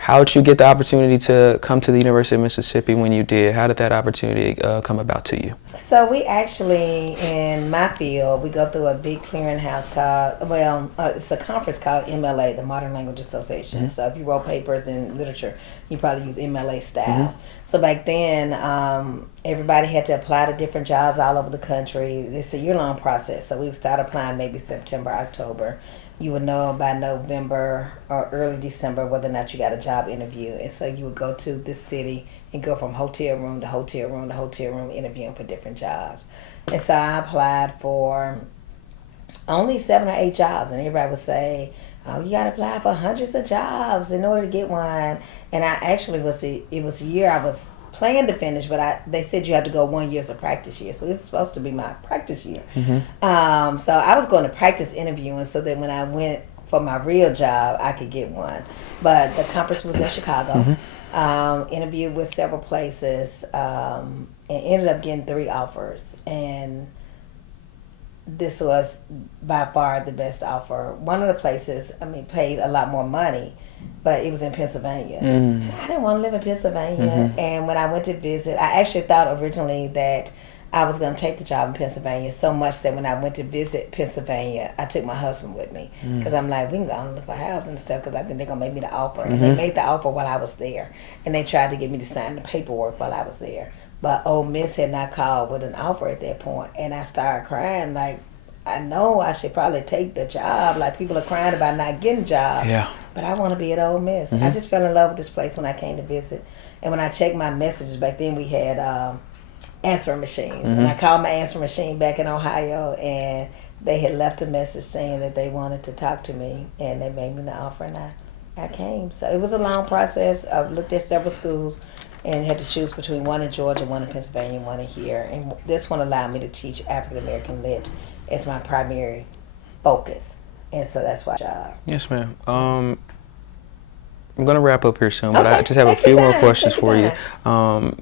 How did you get the opportunity to come to the University of Mississippi when you did? How did that opportunity come about to you? So we actually, in my field, we go through a big clearinghouse called, it's a conference called MLA, the Modern Language Association. Mm-hmm. So if you wrote papers in literature, you probably use MLA style. Mm-hmm. So back then, everybody had to apply to different jobs all over the country. It's a year-long process. So we would start applying maybe September, October. You would know by November or early December whether or not you got a job interview. And so you would go to this city and go from hotel room to hotel room to hotel room interviewing for different jobs. And so I applied for only 7 or 8 jobs. And everybody would say, oh, you got to apply for hundreds of jobs in order to get one. And I actually it was a year I was planned to finish, but they said you have to go 1 year as a practice year. So this is supposed to be my practice year. Mm-hmm. So I was going to practice interviewing so that when I went for my real job, I could get one. But the conference was in Chicago. Mm-hmm. Interviewed with several places and ended up getting 3 offers. And this was by far the best offer. One of the places, paid a lot more money, but it was in Pennsylvania. And I didn't want to live in Pennsylvania. Mm-hmm. And when I went to visit, I actually thought originally that I was going to take the job in Pennsylvania, so much that when I went to visit Pennsylvania, I took my husband with me. Because I'm like, we can go and look for housing and stuff, because I think they're going to make me the offer. Mm-hmm. And they made the offer while I was there. And they tried to get me to sign the paperwork while I was there. But Ole Miss had not called with an offer at that point. And I started crying like, I know I should probably take the job. Like, people are crying about not getting a job. Yeah. But I want to be at Ole Miss. Mm-hmm. I just fell in love with this place when I came to visit. And when I checked my messages, back then we had answering machines. Mm-hmm. And I called my answering machine back in Ohio, and they had left a message saying that they wanted to talk to me. And they made me the offer, and I came. So it was a long process. I looked at several schools and had to choose between one in Georgia, one in Pennsylvania, one in here. And this one allowed me to teach African American Lit as my primary focus. And so that's why I job. Yes, ma'am. I'm going to wrap up here soon, but I just have a few more questions for you.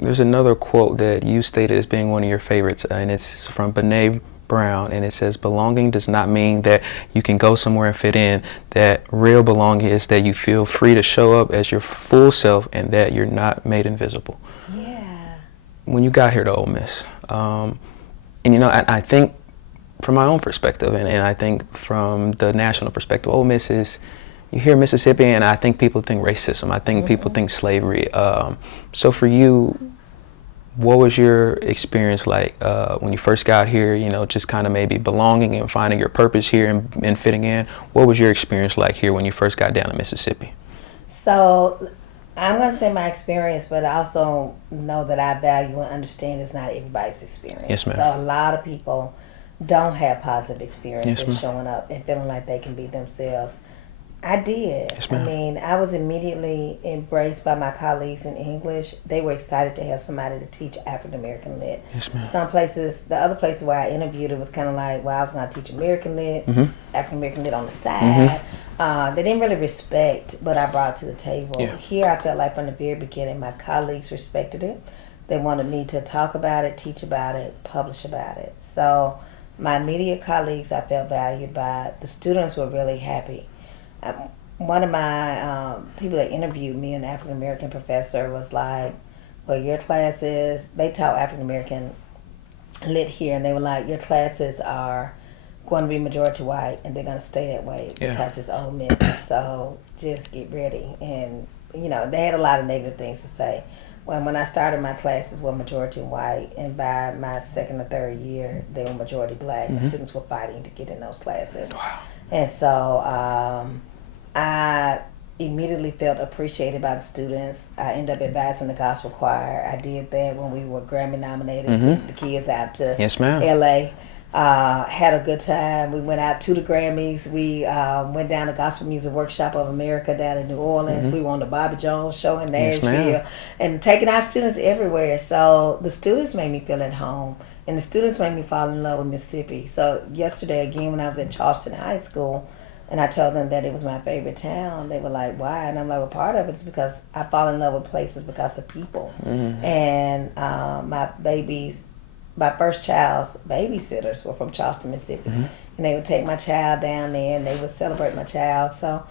There's another quote that you stated as being one of your favorites, and it's from Brene Brown, and it says, belonging does not mean that you can go somewhere and fit in. That real belonging is that you feel free to show up as your full self and that you're not made invisible. Yeah. When you got here to Ole Miss, and I think from my own perspective, and I think from the national perspective, Ole Miss is, you hear Mississippi, and I think people think racism. I think people think slavery. So for you, what was your experience like when you first got here, just kind of maybe belonging and finding your purpose here and fitting in? What was your experience like here when you first got down to Mississippi? So I'm going to say my experience, but I also know that I value and understand it's not everybody's experience. Yes, ma'am. So a lot of people don't have positive experiences showing up and feeling like they can be themselves. I did. Yes, ma'am. I mean, I was immediately embraced by my colleagues in English. They were excited to have somebody to teach African American Lit. Yes, ma'am. Some places, the other places where I interviewed, it was kind of like, well, I was going to teach American Lit, African American Lit on the side. They didn't really respect what I brought to the table. Yeah. Here, I felt like from the very beginning, my colleagues respected it. They wanted me to talk about it, teach about it, publish about it. So my immediate colleagues, I felt valued by. The students were really happy. One of my people that interviewed me, an African American professor, was like, well, your classes, they taught African American Lit here, and they were like, your classes are going to be majority white, and they're going to stay that way because it's Ole Miss. So just get ready. And, you know, they had a lot of negative things to say. When I started, my classes were majority white, and by my second or third year, they were majority black. The students were fighting to get in those classes. Wow. And so I immediately felt appreciated by the students. I ended up advising the gospel choir. I did that when we were Grammy nominated, took the kids out to Yes, ma'am. LA. Had a good time. We went out to the Grammys. We went down to Gospel Music Workshop of America down in New Orleans. We were on the Bobby Jones show in Yes, Nashville, ma'am. and taking our students everywhere. So the students made me feel at home, and the students made me fall in love with Mississippi. So yesterday, again, when I was at Charleston High School, and I told them that it was my favorite town, they were like, why? And I'm like, well, part of it is because I fall in love with places because of people. And my first child's babysitters were from Charleston, Mississippi. And they would take my child down there, and they would celebrate my child. So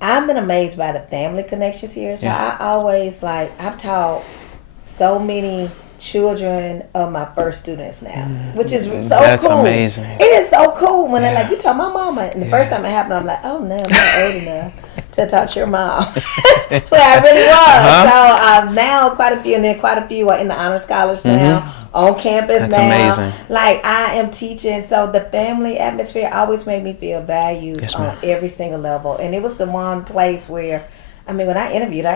I've been amazed by the family connections here. So I always, I've taught so many children of my first students now, which is so That's cool. amazing. It is so cool when they're like, you taught my mama. And the first time it happened, I'm like, oh no, I'm not old enough to talk to your mom. But I really was. So now quite a few, and then quite a few are in the honor scholars now, on campus That's now. amazing. Like I am teaching, so the family atmosphere always made me feel valued Yes, on ma'am. every single level. And it was the one place where, I mean, when I interviewed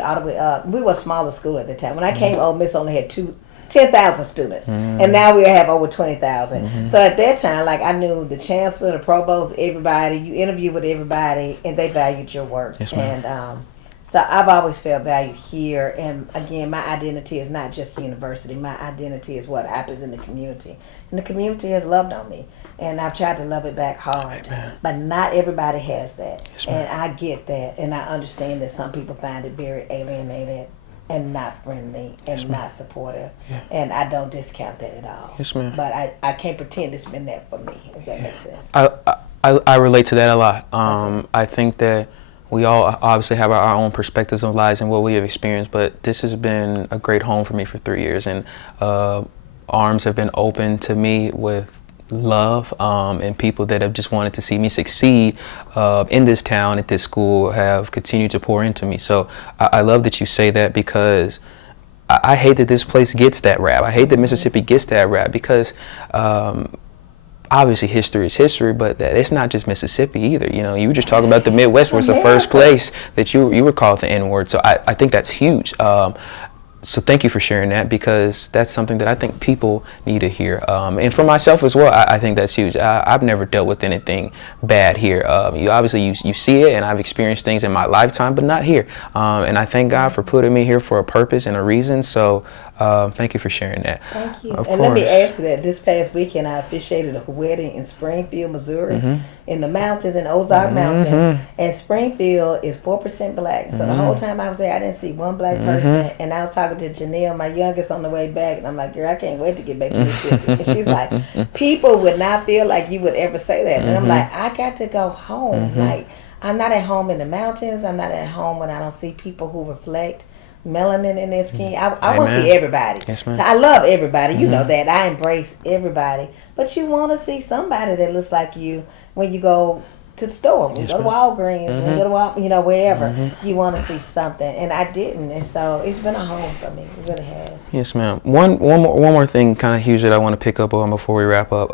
all the way up. We were a smaller school at the time. When I came, Ole Miss only had 10,000 students, and now we have over 20,000. So at that time, I knew the chancellor, the provost, everybody. You interview with everybody, and they valued your work. Yes, ma'am. And so I've always felt valued here. And again, my identity is not just the university. My identity is what happens in the community, and the community has loved on me. And I've tried to love it back hard. Amen. But not everybody has that. Yes, ma'am. And I get that. And I understand that some people find it very alienated and not friendly and not supportive. Yeah. And I don't discount that at all. Yes, ma'am. But I can't pretend it's been that for me, if that makes sense. I relate to that a lot. I think that we all obviously have our own perspectives of lives and what we have experienced, but this has been a great home for me for 3 years, and arms have been open to me with love, and people that have just wanted to see me succeed in this town, at this school, have continued to pour into me. So I love that you say that, because I hate that this place gets that rap. I hate that Mississippi gets that rap, because obviously history is history, but it's not just Mississippi either. You know, you were just talking about the Midwest was the first place that you were called the N-word. So I think that's huge. So thank you for sharing that, because that's something that I think people need to hear. And for myself as well, I think that's huge. I've never dealt with anything bad here. You obviously you see it, and I've experienced things in my lifetime, but not here. And I thank God for putting me here for a purpose and a reason. So thank you for sharing that. Thank you. Of And course. let me add to that. This past weekend, I officiated a wedding in Springfield, Missouri, in the mountains, in Ozark Mountains. And Springfield is 4% black. So the whole time I was there, I didn't see one black person. And I was talking to Janelle, my youngest, on the way back, and I'm like, girl, I can't wait to get back to Mississippi. And she's like, people would not feel like you would ever say that. And I'm like, I got to go home. Like, I'm not at home in the mountains. I'm not at home when I don't see people who reflect melanin in their skin. I want to see everybody. Yes, ma'am. So I love everybody. You know that. I embrace everybody. But you want to see somebody that looks like you when you go to the store, when you go to Walgreens, when you go to wherever. You want to see something. And I didn't. And so it's been a home for me. It really has. Yes, ma'am. One more thing kind of huge that I want to pick up on before we wrap up.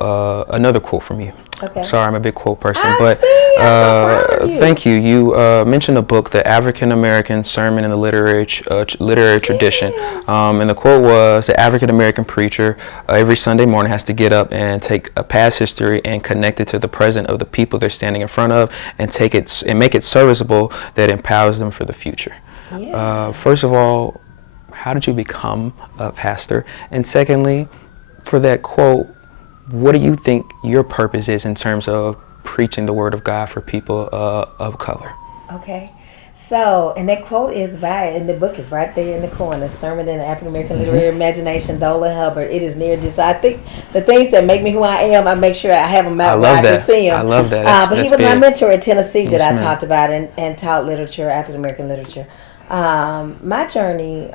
Another quote from you. Okay. Sorry, I'm a big quote person, I but see. I'm so proud of you. thank you. You mentioned a book, The African American Sermon in the Literary Tradition, Yes. and the quote was, "The African American preacher every Sunday morning has to get up and take a past history and connect it to the present of the people they're standing in front of, and take it and make it serviceable that empowers them for the future." Yeah. First of all, how did you become a pastor? And secondly, for that quote, what do you think your purpose is in terms of preaching the word of God for people of color? Okay. So, and that quote is and the book is right there in the corner, Sermon in the African American Literary Imagination, Dolan Hubbard. It is near this. I think the things that make me who I am, I make sure I have them out where I can see them. I love that. But he was my mentor at Tennessee that I ma'am. talked about and taught literature, African American literature. My journey,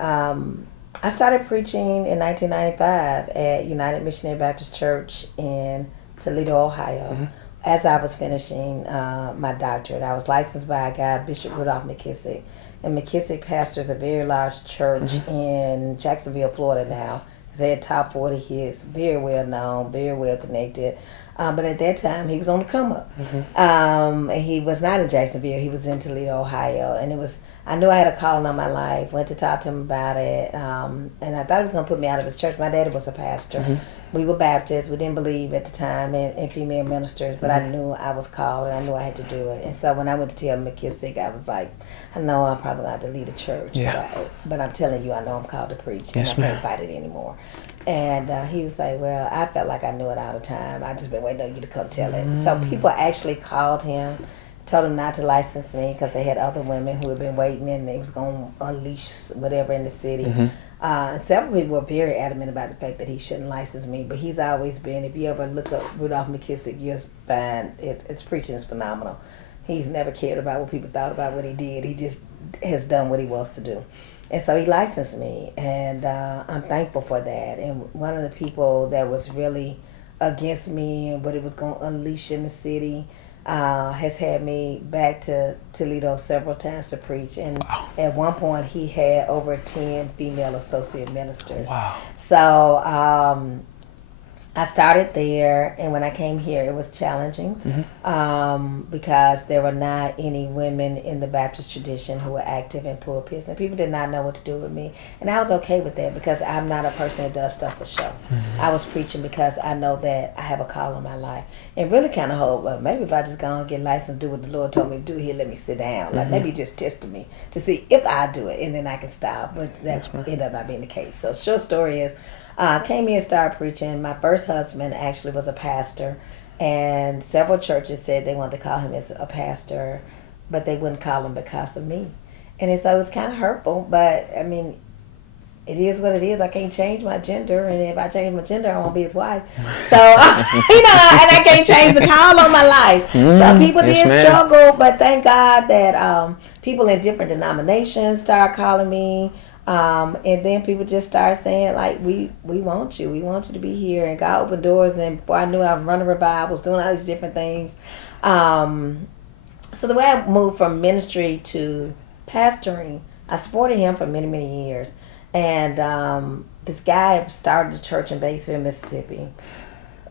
I started preaching in 1995 at United Missionary Baptist Church in Toledo, Ohio. As I was finishing my doctorate, I was licensed by a guy, Bishop Rudolph McKissick. And McKissick pastors a very large church in Jacksonville, Florida now. They had top 40 hits, very well known, very well connected. But at that time, he was on the come up. And he was not in Jacksonville. He was in Toledo, Ohio. And I knew I had a calling on my life, went to talk to him about it. And I thought he was going to put me out of his church. My daddy was a pastor. We were Baptists. We didn't believe at the time in female ministers, but I knew I was called and I knew I had to do it. And so when I went to tell McKissick, I was like, I know I'm probably going to have to lead a church, but I'm telling you, I know I'm called to preach, and I can't fight it anymore. And he was like, well, I felt like I knew it all the time. I just been waiting on you to come tell it. So people actually called him, told him not to license me because they had other women who had been waiting and they was going to unleash whatever in the city. Several people were very adamant about the fact that he shouldn't license me, but he's always been, if you ever look up Rudolph McKissick, you'll find its preaching is phenomenal. He's never cared about what people thought about what he did. He just has done what he wants to do. And so he licensed me, and I'm thankful for that. And one of the people that was really against me and what it was going to unleash in the city has had me back to Toledo several times to preach. And at one point, he had over 10 female associate ministers. Wow. So I started there, and when I came here, it was challenging because there were not any women in the Baptist tradition who were active in pulpits, and people did not know what to do with me. And I was okay with that because I'm not a person that does stuff for show. I was preaching because I know that I have a call on my life, and really kind of hope, well, maybe if I just go and get licensed, do what the Lord told me to do, He'll let me sit down. Like maybe just testing me to see if I do it, and then I can stop. But that ended up not being the case. So short story is, came here and started preaching. My first husband actually was a pastor, and several churches said they wanted to call him as a pastor, but they wouldn't call him because of me. And so it was kind of hurtful, but I mean, it is what it is. I can't change my gender, and if I change my gender, I won't be his wife. So, and I can't change the call on my life. So people did struggle, but thank God that people in different denominations started calling me. And then people just started saying, like, we want you. We want you to be here. And God opened doors. And before I knew, I was running revivals, doing all these different things. So the way I moved from ministry to pastoring, I supported him for many, many years. And this guy started a church in Batesville, Mississippi.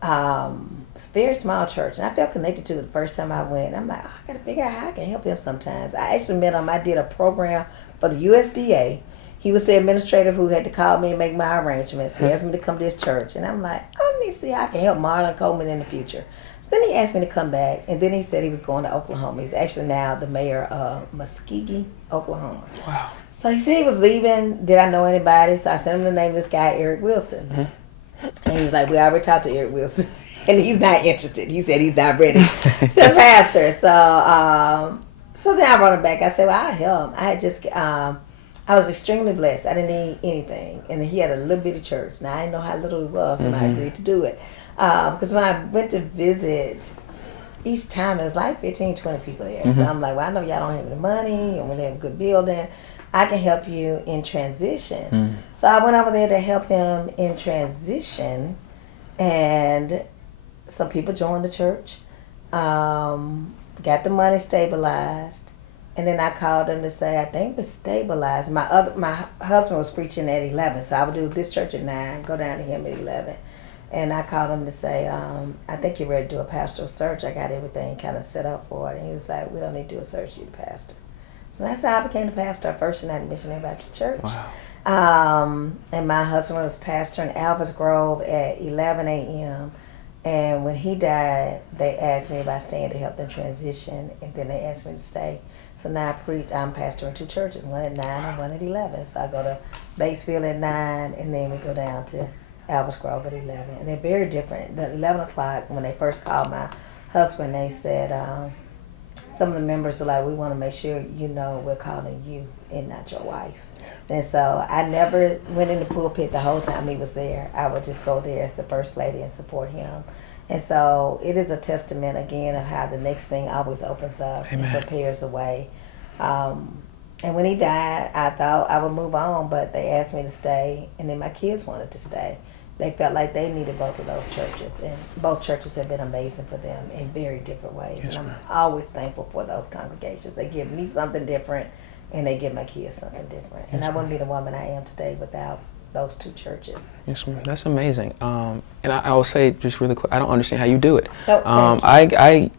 It's a very small church. And I felt connected to it the first time I went. I'm like, I got to figure out how I can help him sometimes. I actually met him. I did a program for the USDA. He was the administrator who had to call me and make my arrangements. He asked me to come to his church. And I'm like, let me see how I can help Marlon Coleman in the future. So then he asked me to come back. And then he said he was going to Oklahoma. He's actually now the mayor of Muskogee, Oklahoma. Wow. So he said he was leaving. Did I know anybody? So I sent him the name of this guy, Eric Wilson. And he was like, we already talked to Eric Wilson. And he's not interested. He said he's not ready to pastor. So then I brought him back. I said, well, I'll help. I had just... I was extremely blessed. I didn't need anything. And he had a little bitty church. Now, I didn't know how little it was when I agreed to do it. Because when I went to visit, each time there was like 15, 20 people there. So I'm like, well, I know y'all don't have any money. And we have a good building. I can help you in transition. So I went over there to help him in transition. And some people joined the church. Got the money stabilized. And then I called them to say, I think it was stabilized. My husband was preaching at 11, so I would do this church at 9, go down to him at 11. And I called him to say, I think you're ready to do a pastoral search. I got everything kind of set up for it. And he was like, we don't need to do a search, you're the pastor. So that's how I became the pastor of First United Missionary Baptist Church. Wow. And my husband was pastor in Alvis Grove at 11 a.m. And when he died, they asked me about staying to help them transition, and then they asked me to stay. So now I'm pastor in 2 churches, one at 9 and one at 11. So I go to Batesville at 9, and then we go down to Alvis Grove at 11. And they're very different. The 11 o'clock, when they first called my husband, they said, some of the members were like, we want to make sure you know we're calling you and not your wife. And so I never went in the pulpit the whole time he was there. I would just go there as the first lady and support him. And so it is a testament, again, of how the next thing always opens up and prepares the way. And when he died, I thought I would move on, but they asked me to stay, and then my kids wanted to stay. They felt like they needed both of those churches, and both churches have been amazing for them in very different ways. Yes, and I'm ma'am. always thankful for those congregations. They give me something different, and they give my kids something different. And I wouldn't be the woman I am today without those 2 churches. Yes, ma'am. That's amazing. And I will say just really quick, I don't understand how you do it. Oh, I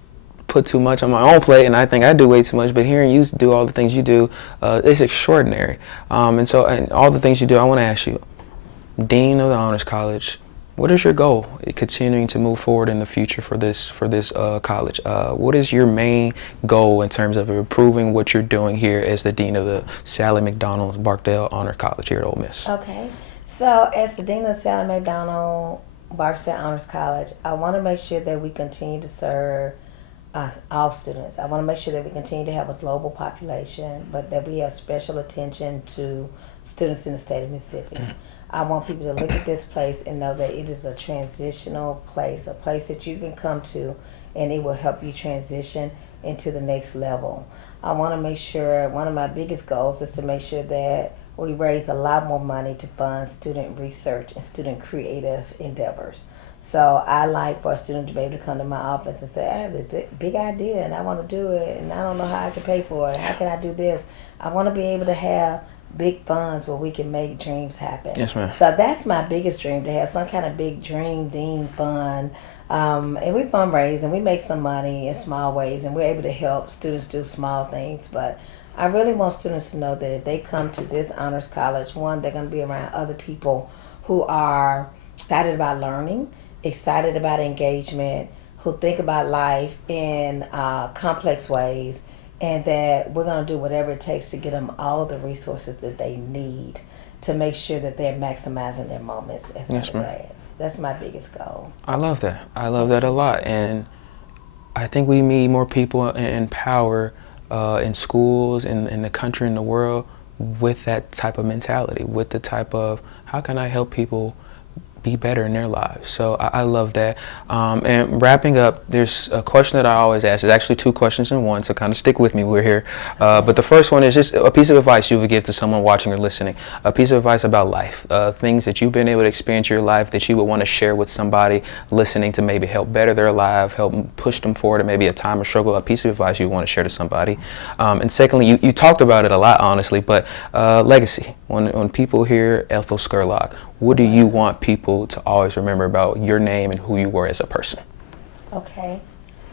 put too much on my own plate, and I think I do way too much. But hearing you do all the things you do, it's extraordinary. And all the things you do, I want to ask you, Dean of the Honors College, what is your goal continuing to move forward in the future for this college? What is your main goal in terms of improving what you're doing here as the Dean of the Sally McDonell Barksdale Honor College here at Ole Miss? Okay. So as the Dean of Sally McDonell Barksdale Honors College, I want to make sure that we continue to serve all students. I want to make sure that we continue to have a global population, but that we have special attention to students in the state of Mississippi. I want people to look at this place and know that it is a transitional place, a place that you can come to and it will help you transition into the next level. I want to make sure, one of my biggest goals is to make sure that we raise a lot more money to fund student research and student creative endeavors. So I like for a student to be able to come to my office and say, I have this big idea and I want to do it and I don't know how I can pay for it. How can I do this? I want to be able to have big funds where we can make dreams happen. Yes, ma'am. So that's my biggest dream, to have some kind of big dream Dean fund. And we fundraise and we make some money in small ways and we're able to help students do small things. But I really want students to know that if they come to this honors college, one, they're going to be around other people who are excited about learning, excited about engagement, who think about life in complex ways, and that we're going to do whatever it takes to get them all the resources that they need to make sure that they're maximizing their moments as undergrads. That's my biggest goal. I love that. I love that a lot. And I think we need more people in power in schools, in the country, in the world, with that type of mentality, with the type of, how can I help people be better in their lives? So I love that. And wrapping up, there's a question that I always ask. It's actually 2 questions in one, so kind of stick with me. We're here. But the first one is just a piece of advice you would give to someone watching or listening. A piece of advice about life. Things that you've been able to experience in your life that you would want to share with somebody listening to maybe help better their life, help push them forward in maybe a time of struggle. A piece of advice you want to share to somebody. And secondly, you talked about it a lot, honestly, but legacy. When people hear Ethel Scurlock, what do you want people to always remember about your name and who you were as a person? Okay.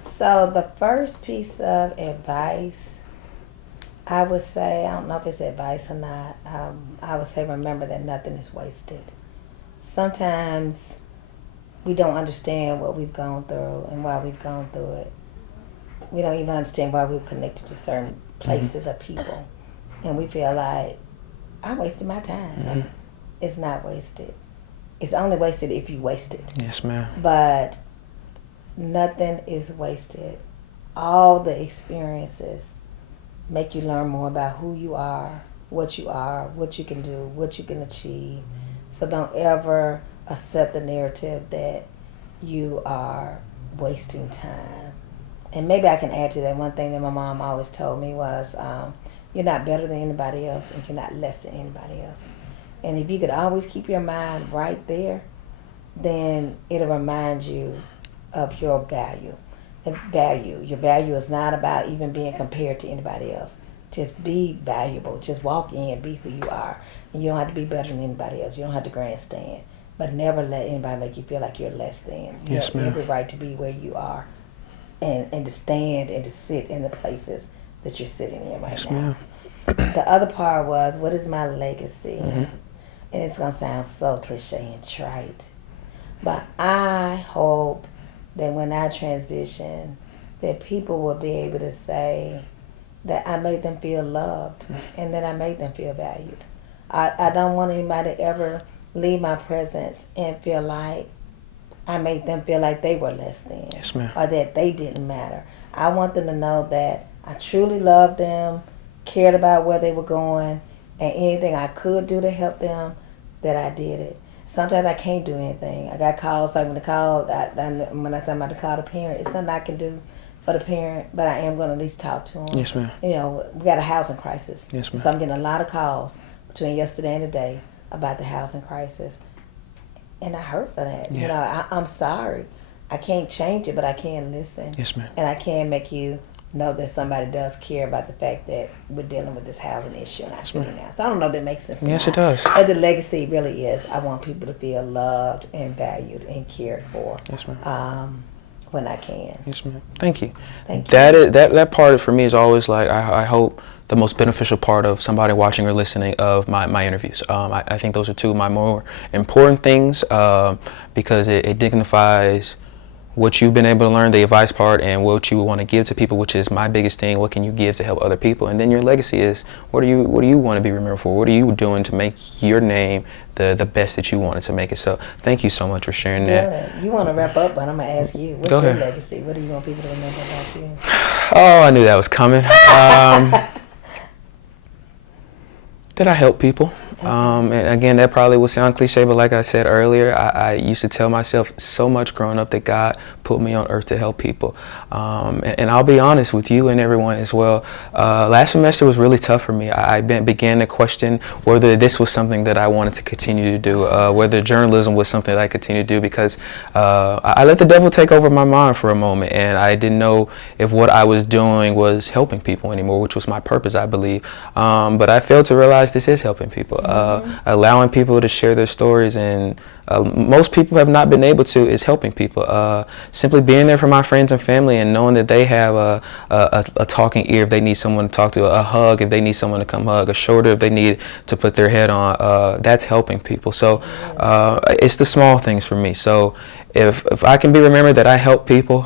So the first piece of advice, I would say, I don't know if it's advice or not, I would say remember that nothing is wasted. Sometimes we don't understand what we've gone through and why we've gone through it. We don't even understand why we're connected to certain places or people. And we feel like, I wasted my time. It's not wasted. It's only wasted if you waste it. Yes, ma'am. But nothing is wasted. All the experiences make you learn more about who you are, what you can do, what you can achieve. So don't ever accept the narrative that you are wasting time. And maybe I can add to that, one thing that my mom always told me was, you're not better than anybody else and you're not less than anybody else. And if you could always keep your mind right there, then it'll remind you of your value. Your value is not about even being compared to anybody else. Just be valuable. Just walk in, be who you are. And you don't have to be better than anybody else. You don't have to grandstand. but never let anybody make you feel like you're less than. You have every right to be where you are, and to stand and to sit in the places that you're sitting in right now. The other part was, what is my legacy? And it's going to sound so cliche and trite, but I hope that when I transition, that people will be able to say that I made them feel loved and that I made them feel valued. I don't want anybody to ever leave my presence and feel like I made them feel like they were less than. Yes, ma'am. Or that they didn't matter. I want them to know that I truly loved them, cared about where they were going, and anything I could do to help them, that I did it. Sometimes I can't do anything. I got calls, like when I say I'm about to call the parent, it's nothing I can do for the parent, but I am going to at least talk to them. Yes, ma'am. You know, we got a housing crisis. Yes, ma'am. So I'm getting a lot of calls between yesterday and today about the housing crisis. And I hurt for that. Yeah. You know, I'm sorry. I can't change it, but I can listen. Yes, ma'am. And I can make you know that somebody does care about the fact that we're dealing with this housing issue and I see it now. So I don't know if that makes sense. Yes, it does. But the legacy really is, I want people to feel loved and valued and cared for. Yes, ma'am. When I can. Yes, ma'am. Thank you. Thank you. That part for me is always like, I hope the most beneficial part of somebody watching or listening of my interviews. I think those are two of my more important things because it dignifies what you've been able to learn, the advice part, and what you want to give to people, which is my biggest thing. What can you give to help other people? And then your legacy is, what do you want to be remembered for? What are you doing to make your name the best that you wanted to make it? So thank you so much for sharing that. You want to wrap up, but I'm going to ask you, what's your legacy? What do you want people to remember about you? Oh, I knew that was coming. That I help people. And again, that probably will sound cliche, but like I said earlier, I used to tell myself so much growing up that God put me on earth to help people. And I'll be honest with you and everyone as well. Last semester was really tough for me. I began to question whether this was something that I wanted to continue to do, whether journalism was something that I continue to do, because I let the devil take over my mind for a moment, and I didn't know if what I was doing was helping people anymore, which was my purpose, I believe. But I failed to realize this is helping people. Allowing people to share their stories, and most people have not been able to, is helping people. Simply being there for my friends and family and knowing that they have a talking ear if they need someone to talk to, a hug if they need someone to come hug, a shoulder if they need to put their head on, that's helping people. So it's the small things for me. So if I can be remembered that I help people,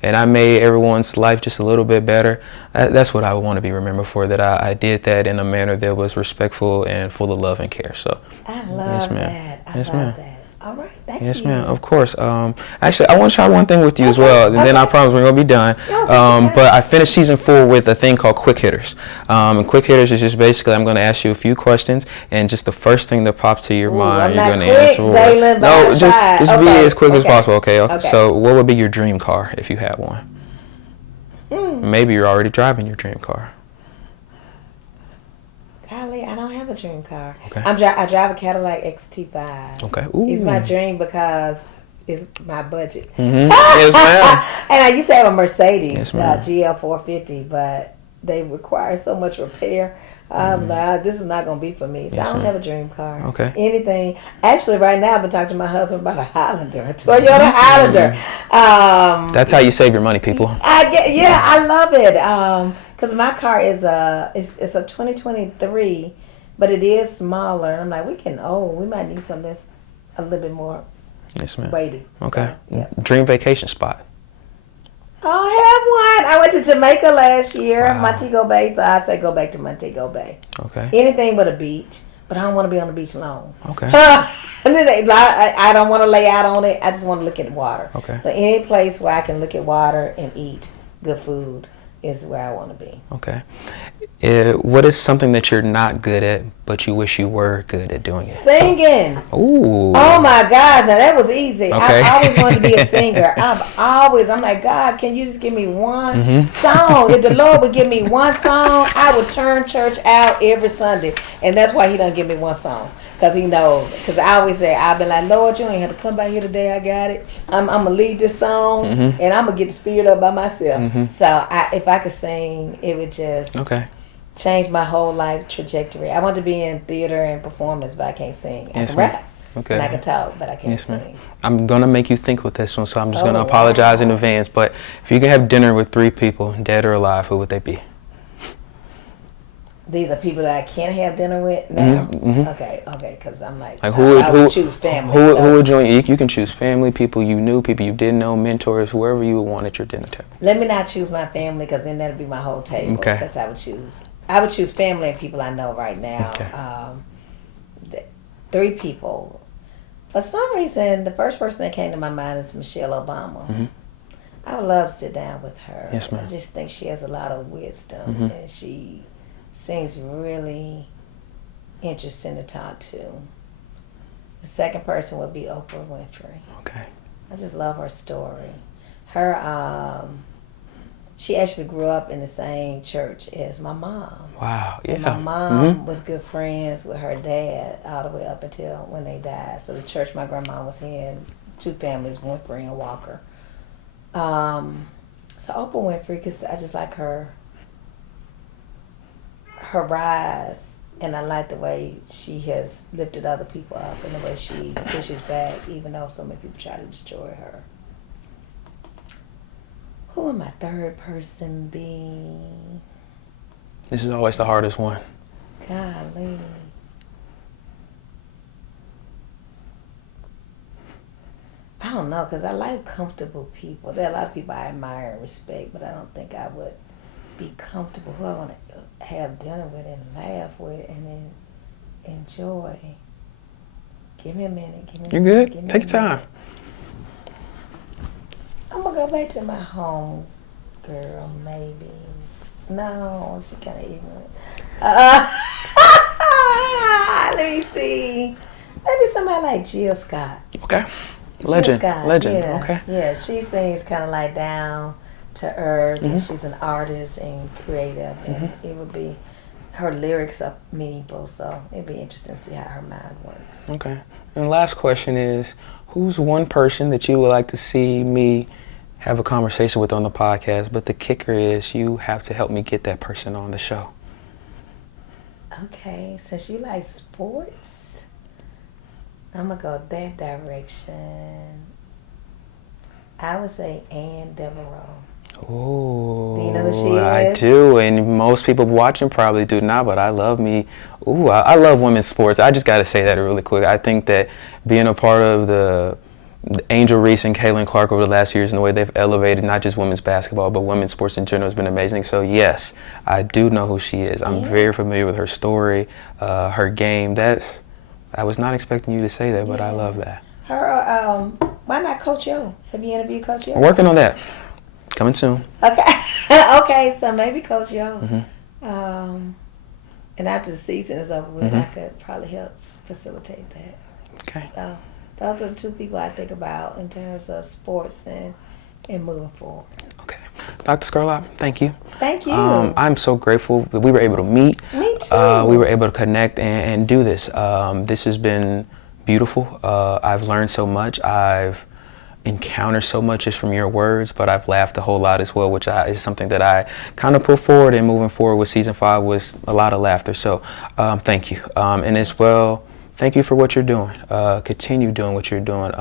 and I made everyone's life just a little bit better, that's what I would want to be remembered for, that I did that in a manner that was respectful and full of love and care. So I love that. I love that. All right, thank you. Yes, ma'am, of course. Actually, I want to try one thing with you as well, and then I promise we're going to be done. But I finished season 4 with a thing called Quick Hitters. And Quick Hitters is just basically, I'm going to ask you a few questions, and just the first thing that pops to your mind, you're going to answer. Daylan, no, just be as quick as possible, okay? So what would be your dream car if you had one? Maybe you're already driving your dream car. Golly, I don't have a dream car. Okay. I drive a Cadillac XT5. Okay. Ooh. It's my dream because it's my budget. Yes, ma'am. And I used to have a Mercedes, Yes, GL 450, but they require so much repair. I'm like, this is not going to be for me. So I don't have a dream car. Okay. Anything. Actually, right now, I've been talking to my husband about a Highlander, a Toyota Highlander. That's how you save your money, people. I love it. Because my car is it's a 2023, but it is smaller. And I'm like, we might need something that's a little bit more weighted. Okay. So, yeah. Dream vacation spot. I have one. I went to Jamaica last year, Montego Bay, so I say go back to Montego Bay. Okay. Anything but a beach, but I don't want to be on the beach long. Okay. And then I don't want to lay out on it. I just want to look at the water. Okay. So any place where I can look at water and eat good food is where I want to be. Okay. What is something that you're not good at, but you wish you were good at doing it? Singing. Ooh. Oh my gosh, now that was easy. Okay. I always wanted to be a singer. I'm like, God, can you just give me one song? If the Lord would give me one song, I would turn church out every Sunday. And that's why he doesn't give me one song. Because he knows. Because I always say, I've been like, Lord, you ain't have to come by here today. I got it. I'm going to lead this song, and I'm going to get the spirit up by myself. So if I could sing, it would just change my whole life trajectory. I want to be in theater and performance, but I can't sing. I can rap. Okay. And I can talk, but I can't Yes, ma'am. sing. I'm going to make you think with this one, so I'm just going to Oh, apologize in wow. advance. But if you can have dinner with 3 people, dead or alive, who would they be? These are people that I can't have dinner with now? Mhm. Okay, because I'm like Like I would choose family. Who so. would join you? You can choose family, people you knew, people you didn't know, mentors, whoever you would want at your dinner table. Let me not choose my family, because then that'll be my whole table. Okay. Because I would choose family and people I know right now. Okay. 3 people. For some reason, the first person that came to my mind is Michelle Obama. Mm-hmm. I would love to sit down with her. Yes, ma'am. I just think she has a lot of wisdom, Mm-hmm. and she seems really interesting to talk to. The second person would be Oprah Winfrey. Okay. I just love her story. She actually grew up in the same church as my mom. Wow. Yeah. And my mom was good friends with her dad all the way up until when they died. So the church my grandma was in, 2 families, Winfrey and Walker. So Oprah Winfrey, because I just like her rise, and I like the way she has lifted other people up and the way she pushes back, even though so many people try to destroy her. Who would my third person be? This is always the hardest one. Golly. I don't know, because I like comfortable people. There are a lot of people I admire and respect, but I don't think I would be comfortable. Who I want to have dinner with and laugh with and then enjoy. Give me a minute. You're good. Take your time. I'm going to go back to my home girl, maybe. No, she kind of ignorant. Let me see. Maybe somebody like Jill Scott. Okay. Legend. Yeah. Okay. Yeah, she sings kind of like down to earth, and she's an artist and creative, and it would be, her lyrics are meaningful, so it'd be interesting to see how her mind works. Okay. And the last question is, who's one person that you would like to see me have a conversation with on the podcast? But the kicker is, you have to help me get that person on the show. Okay, since you like sports, I'm going to go that direction. I would say Ann Devereaux. Ooh, Do you know who she is? I do, and most people watching probably do not, but I love me. Ooh, I love women's sports. I just got to say that really quick. I think that being a part of the Angel Reese and Caitlin Clark over the last years and the way they've elevated not just women's basketball, but women's sports in general has been amazing. So yes, I do know who she is. I'm very familiar with her story, her game. I was not expecting you to say that, but I love that. Her, why not Coach O? Have you interviewed Coach O? I'm working on that. Coming soon. Okay. Okay, so maybe Coach O. And after the season is over with, I could probably help facilitate that. Okay. So those are the 2 people I think about in terms of sports and moving forward. Okay. Dr. Skurlock, thank you. Thank you. I'm so grateful that we were able to meet. Me too. We were able to connect and do this. This has been beautiful. I've learned so much. I've encountered so much just from your words, but I've laughed a whole lot as well, which is something that I kind of put forward, and moving forward with season 5 was a lot of laughter. So thank you. And as well, thank you for what you're doing. Continue doing what you're doing.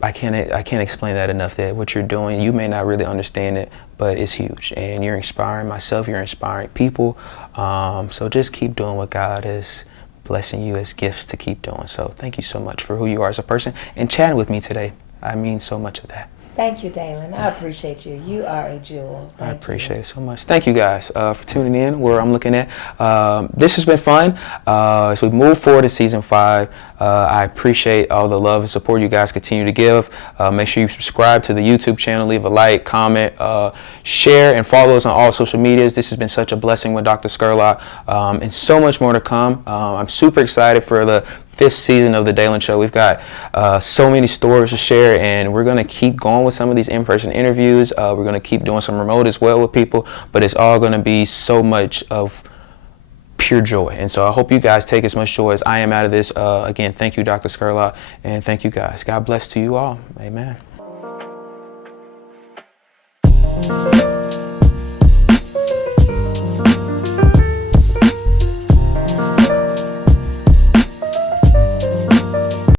I can't explain that enough, that what you're doing, you may not really understand it, but it's huge. And you're inspiring myself, you're inspiring people. So just keep doing what God is blessing you as gifts to keep doing. So thank you so much for who you are as a person and chatting with me today. I mean so much of that. Thank you, Daylan. I appreciate you. You are a jewel. I appreciate it so much. Thank you guys for tuning in where I'm looking at. This has been fun. As we move forward in season 5, I appreciate all the love and support you guys continue to give. Make sure you subscribe to the YouTube channel, leave a like, comment, share, and follow us on all social medias. This has been such a blessing with Dr. Skurlock, and so much more to come. I'm super excited for the 5th season of the Daylan Show. We've got so many stories to share, and we're going to keep going with some of these in-person interviews. We're going to keep doing some remote as well with people, but it's all going to be so much of pure joy. And so I hope you guys take as much joy as I am out of this. Again, thank you, Dr. Skurlock, and thank you guys. God bless to you all. Amen.